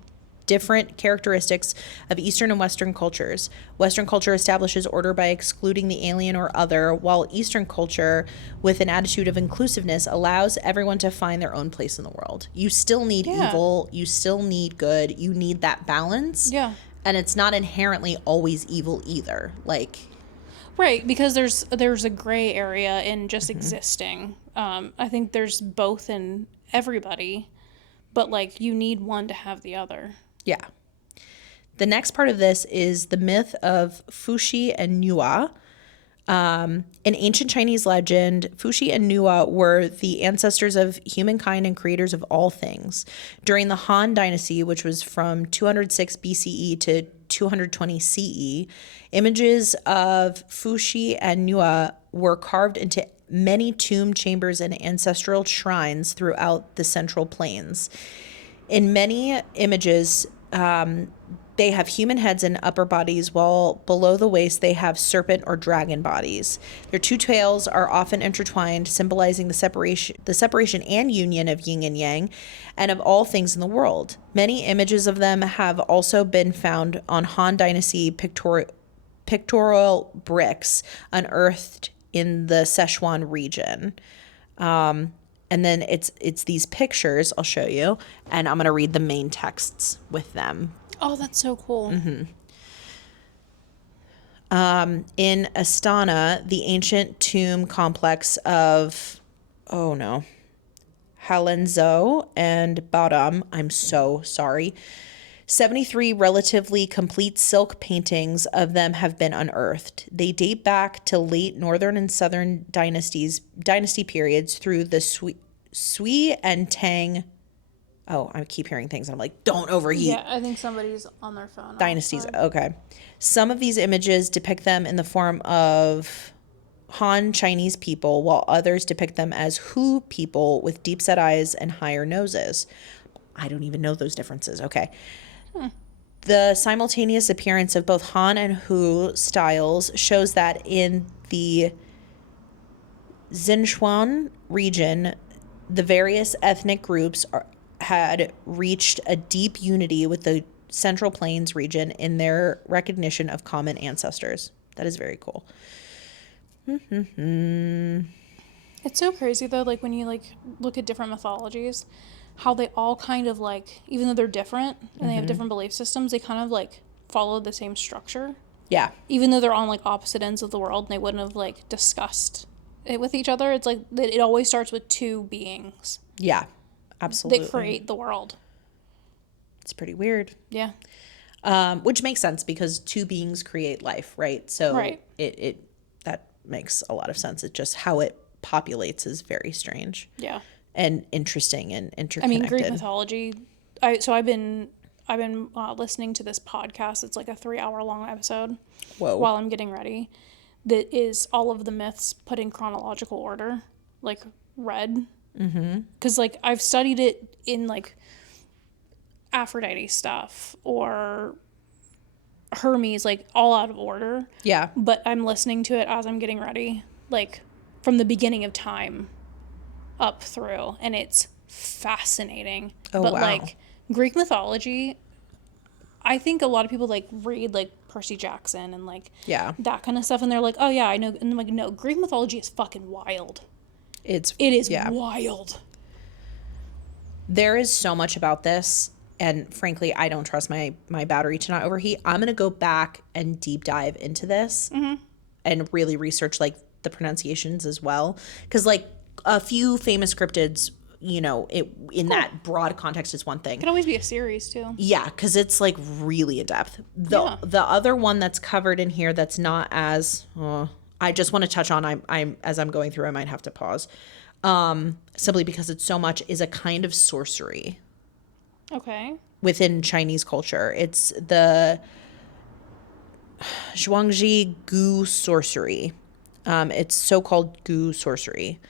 different characteristics of Eastern and Western cultures. Western culture establishes order by excluding the alien or other, while Eastern culture, with an attitude of inclusiveness, allows everyone to find their own place in the world. You still need evil. You still need good. You need that balance. Yeah. And it's not inherently always evil either. Like... Right, because there's a gray area in just existing. I think there's both in everybody, but, like, you need one to have the other. Yeah. The next part of this is the myth of Fuxi and Nuwa. In ancient Chinese legend, Fuxi and Nuwa were the ancestors of humankind and creators of all things. During the Han Dynasty, which was from 206 BCE to 220 CE, images of Fuxi and Nuwa were carved into many tomb chambers and ancestral shrines throughout the Central Plains. In many images, they have human heads and upper bodies, while below the waist they have serpent or dragon bodies. Their two tails are often intertwined, symbolizing the separation and union of yin and yang, and of all things in the world. Many images of them have also been found on Han Dynasty pictorial bricks unearthed in the Sichuan region. And then it's these pictures, I'll show you, and I'm going to read the main texts with them. Oh, that's so cool. In Astana, the ancient tomb complex of, Halenzhou and Baodam, I'm so sorry, 73 relatively complete silk paintings of them have been unearthed. They date back to late northern and southern dynasty periods through the Sui and Tang. Oh, I keep hearing things and I'm like, don't overheat. Yeah, I think somebody's on their phone. Dynasties. Okay. Some of these images depict them in the form of Han Chinese people, while others depict them as Hu people with deep set eyes and higher noses. I don't even know those differences. Okay. The simultaneous appearance of both Han and Hu styles shows that in the Sichuan region, the various ethnic groups had reached a deep unity with the Central Plains region in their recognition of common ancestors. That is very cool. It's so crazy though, like when you like look at different mythologies, how they all kind of like, even though they're different and they have different belief systems, they kind of like follow the same structure. Yeah. Even though they're on like opposite ends of the world and they wouldn't have like discussed it with each other. It's like it always starts with two beings. Yeah, absolutely. That create the world. It's pretty weird. Yeah. Which makes sense because two beings create life, right? So right. It that makes a lot of sense. It's just how it populates is very strange. Yeah. And interesting and interconnected. I mean, Greek mythology. I've been listening to this podcast. It's like a 3-hour long episode. Whoa. While I'm getting ready, that is all of the myths put in chronological order, like read. Mm-hmm. Because like I've studied it in like Aphrodite stuff or Hermes, like all out of order. Yeah. But I'm listening to it as I'm getting ready, like from the beginning of time up through, and it's fascinating. Oh, but wow. like Greek mythology, I think a lot of people like read like Percy Jackson and like that kind of stuff, and they're like, oh yeah, I know, and I'm like, no, Greek mythology is fucking wild. It is wild. There is so much about this, and frankly, I don't trust my battery to not overheat. I'm gonna go back and deep dive into this and really research like the pronunciations as well, because like a few famous cryptids, you know, that broad context is one thing. It could always be a series too. Yeah, because it's like really in depth. The other one that's covered in here that's not as I just want to touch on. I'm as I'm going through, I might have to pause, simply because it's so much, is a kind of sorcery. Okay. Within Chinese culture, it's the Zhuangzi Gu sorcery. It's so-called Gu sorcery.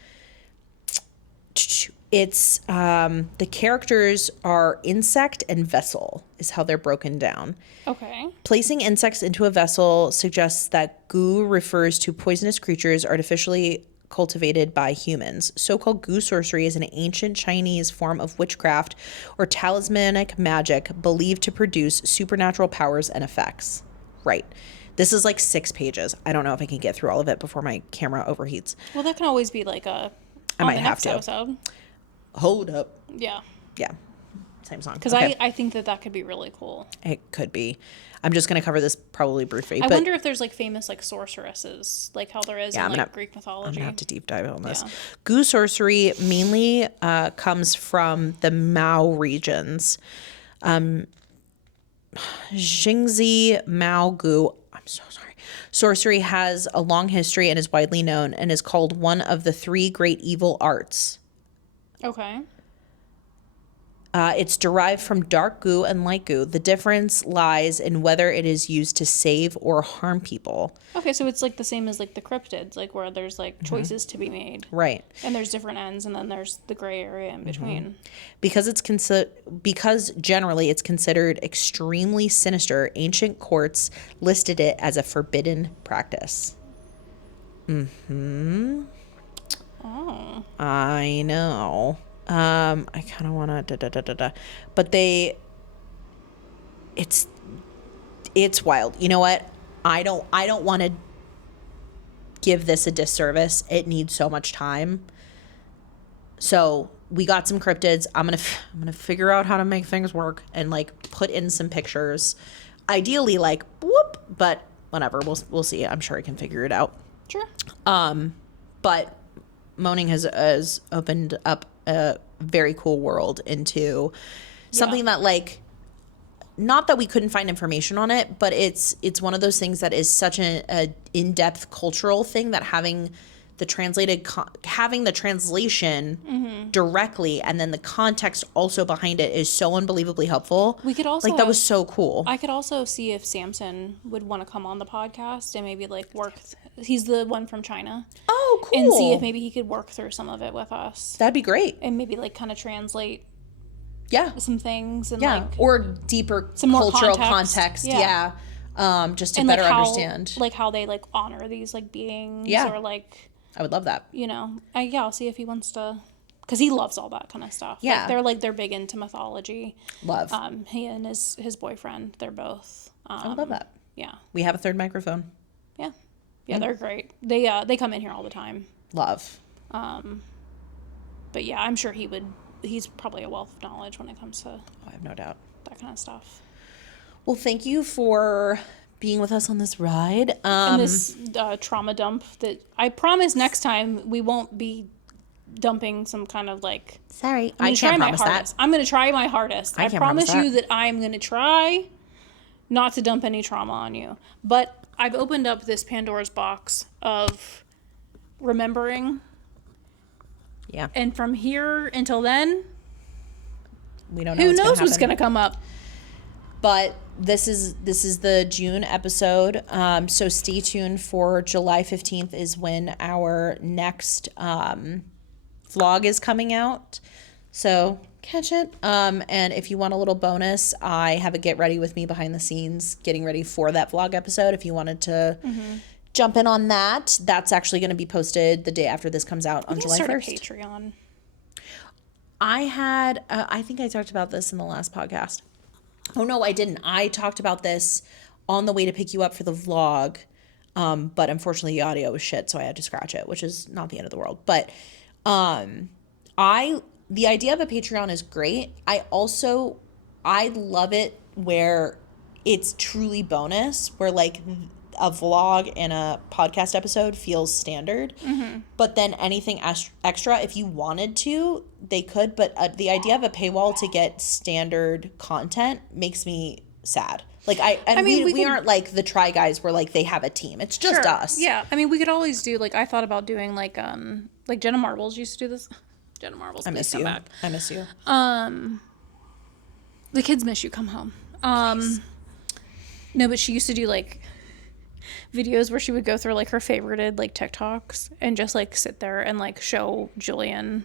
It's the characters are insect and vessel is how they're broken down. Okay. Placing insects into a vessel suggests that Gu refers to poisonous creatures artificially cultivated by humans. So-called goo sorcery is an ancient Chinese form of witchcraft or talismanic magic believed to produce supernatural powers and effects. Right. This is like 6 pages. I don't know if I can get through all of it before my camera overheats. Well, that can always be like a. I might have to. Episode. Hold up. Yeah. Yeah. Same song. Because I think that could be really cool. It could be. I'm just going to cover this probably briefly. I wonder if there's like famous like sorceresses, like how there is in like Greek mythology. I'm going to have to deep dive on this. Yeah. Goo sorcery mainly comes from the Mao regions. Jingzi Mao Goo. I'm so sorry. Sorcery has a long history and is widely known and is called one of the 3 great evil arts. Okay. It's derived from dark goo and light goo. The difference lies in whether it is used to save or harm people. Okay, so it's like the same as like the cryptids, like where there's like choices to be made. Right. And there's different ends, and then there's the gray area in between. Because generally it's considered extremely sinister, ancient courts listed it as a forbidden practice. Mm-hmm. Oh. I know. I kind of want to but it's wild. You know what? I don't want to give this a disservice. It needs so much time. So we got some cryptids. I'm gonna figure out how to make things work and like put in some pictures. Ideally, like whoop, but whatever. We'll see. I'm sure I can figure it out. Sure. But Moaning has opened up a very cool world into something that like, not that we couldn't find information on it, but it's one of those things that is such a in-depth cultural thing that having the translation directly and then the context also behind it is so unbelievably helpful. We could also like that was so cool. I could also see if Samson would want to come on the podcast and maybe like work. He's the one from China. Oh, cool. And see if maybe he could work through some of it with us. That'd be great. And maybe like kind of translate. Yeah. Some things and like or deeper some cultural more context. Yeah. Just to and better like how, understand. Like how they like honor these like beings. Yeah. Or like. I would love that. You know, I'll see if he wants to, because he loves all that kind of stuff. Yeah, they're big into mythology. Love. He and his boyfriend, they're both. I love that. Yeah. We have a 3rd microphone. Yeah, they're great. They come in here all the time. Love. But yeah, I'm sure he would. He's probably a wealth of knowledge when it comes to. I have no doubt. That kind of stuff. Well, thank you for being with us on this ride. And this trauma dump that I promise next time we won't be dumping some kind of like. Sorry, I can't promise that. I'm going to try my hardest. I promise you that I'm going to try not to dump any trauma on you. But I've opened up this Pandora's box of remembering. Yeah. And from here until then, we don't know. Who knows what's going to come up? But this is the June episode, so stay tuned for July 15th is when our next vlog is coming out. So catch it. And if you want a little bonus, I have a get ready with me behind the scenes, getting ready for that vlog episode. If you wanted to jump in on that, that's actually going to be posted the day after this comes out on July 1st. Start a Patreon. I had, I think I talked about this in the last podcast. Oh, no, I didn't. I talked about this on the way to pick you up for the vlog, but unfortunately the audio was shit, so I had to scratch it, which is not the end of the world. But the idea of a Patreon is great. I love it where it's truly bonus, where like a vlog and a podcast episode feels standard, but then anything extra, if you wanted to, they could. But the idea of a paywall to get standard content makes me sad. Like we aren't like the Try Guys where like they have a team. It's just us. Yeah, I mean we could always do like I thought about doing like Jenna Marbles used to do this. Jenna Marbles, I miss you. Back. I miss you. The kids miss you. Come home. No, but she used to do like videos where she would go through like her favorited like TikToks and just like sit there and like show Julian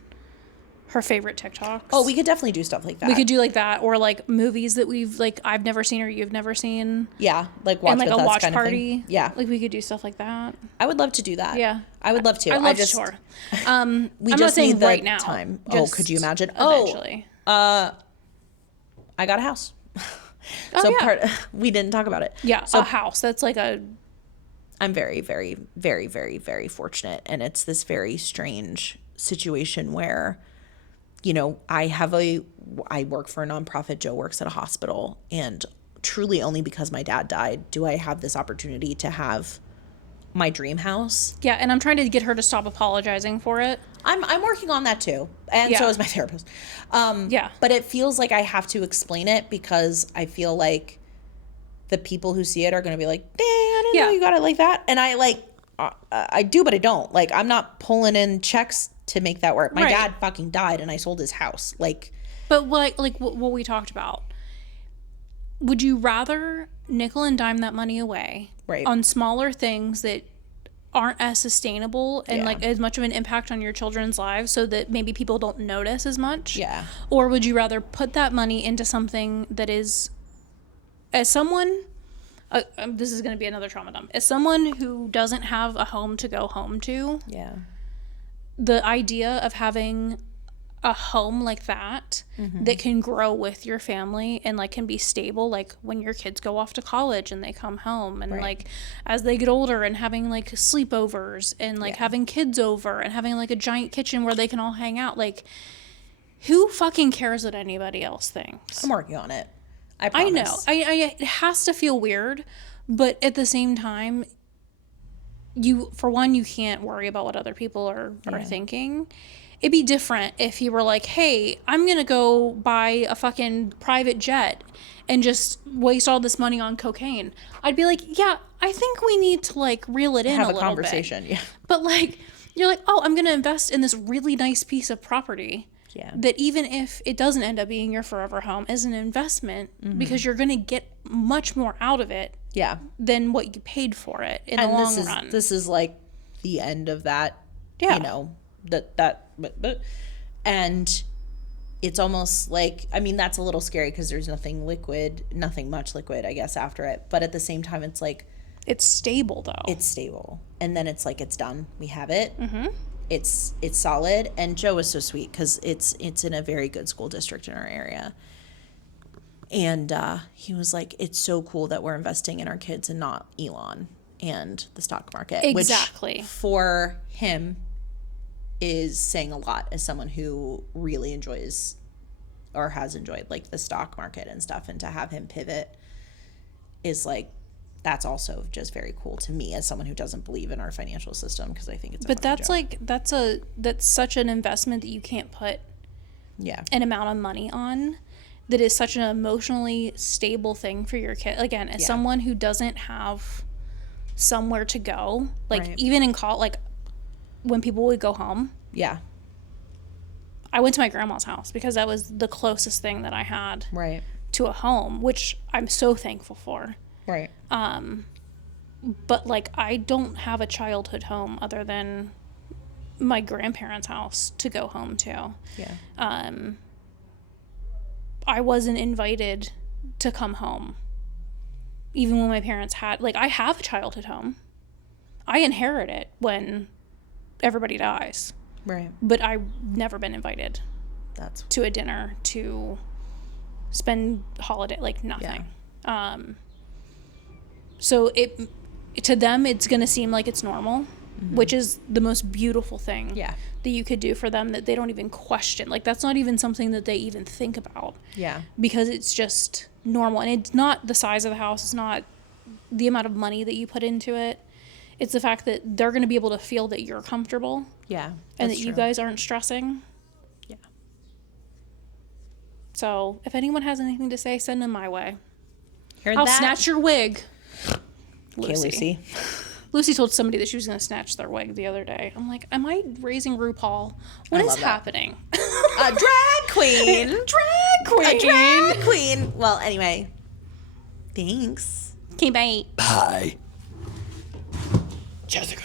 her favorite TikToks. Oh, we could definitely do stuff like that. We could do like that, or like movies that we've like I've never seen or you've never seen. Yeah, like watch and like with a us watch kind party. Of thing. Yeah, like we could do stuff like that. I would love to do that. Yeah, I would love to. I love tour. We I'm just not saying need the right now. time. Just could you imagine? Eventually. I got a house. We didn't talk about it. Yeah, so a house. That's like a. I'm very, very, very, very, very fortunate, and it's this very strange situation where, you know, I work for a nonprofit. Joe works at a hospital, and truly only because my dad died do I have this opportunity to have my dream house. Yeah, and I'm trying to get her to stop apologizing for it. I'm working on that too, and so is my therapist. But it feels like I have to explain it because I feel like the people who see it are going to be like, "Dang, I didn't know you got it like that," and I do, but I don't. Like, I'm not pulling in checks to make that work. My dad fucking died, and I sold his house. Like, but what we talked about. Would you rather nickel and dime that money away on smaller things that aren't as sustainable and like as much of an impact on your children's lives, so that maybe people don't notice as much? Yeah. Or would you rather put that money into something that is, as someone, this is going to be another trauma dump, as someone who doesn't have a home to go home to, the idea of having a home like that that can grow with your family and like can be stable, like when your kids go off to college and they come home, and like as they get older, and having like sleepovers and like having kids over and having like a giant kitchen where they can all hang out. Like, who fucking cares what anybody else thinks? I'm working on it. I promise. I know. It has to feel weird, but at the same time, you can't worry about what other people are thinking. It'd be different if you were like, hey, I'm going to go buy a fucking private jet and just waste all this money on cocaine. I'd be like, yeah, I think we need to like reel it in have a little conversation. bit. Yeah. But like, you're like, oh, I'm going to invest in this really nice piece of property. Yeah. That even if it doesn't end up being your forever home, is an investment because you're going to get much more out of it than what you paid for it in the long run. This is like the end of that, you know, and it's almost like, I mean, that's a little scary because there's nothing much liquid, I guess, after it. But at the same time, it's like, it's stable though. It's stable. And then it's like, it's done. We have it. It's solid. And Joe is so sweet because it's in a very good school district in our area. And he was like, it's so cool that we're investing in our kids and not Elon and the stock market. Exactly. Which for him is saying a lot as someone who really enjoys or has enjoyed like the stock market and stuff. And to have him pivot is like, that's also just very cool to me as someone who doesn't believe in our financial system, because I think it's that's such an investment that you can't put an amount of money on, that is such an emotionally stable thing for your kid. Again, as someone who doesn't have somewhere to go, like even in college, like when people would go home, I went to my grandma's house because that was the closest thing that I had to a home, which I'm so thankful for. But like, I don't have a childhood home other than my grandparents' house to go home to. I wasn't invited to come home, even when my parents had, like, I have a childhood home. I inherit it when everybody dies. But I've never been invited to a dinner, to spend holiday, like nothing. So to them, it's going to seem like it's normal, which is the most beautiful thing that you could do for them, that they don't even question. Like, that's not even something that they even think about. Because it's just normal. And it's not the size of the house. It's not the amount of money that you put into it. It's the fact that they're going to be able to feel that you're comfortable. And that you guys aren't stressing. So if anyone has anything to say, send them my way. I'll snatch your wig. Lucy. Lucy told somebody that she was going to snatch their wig the other day. I'm like, am I raising RuPaul? What is happening? A drag queen. A drag queen. Well, anyway. Thanks. Okay, bye. Bye. Jessica.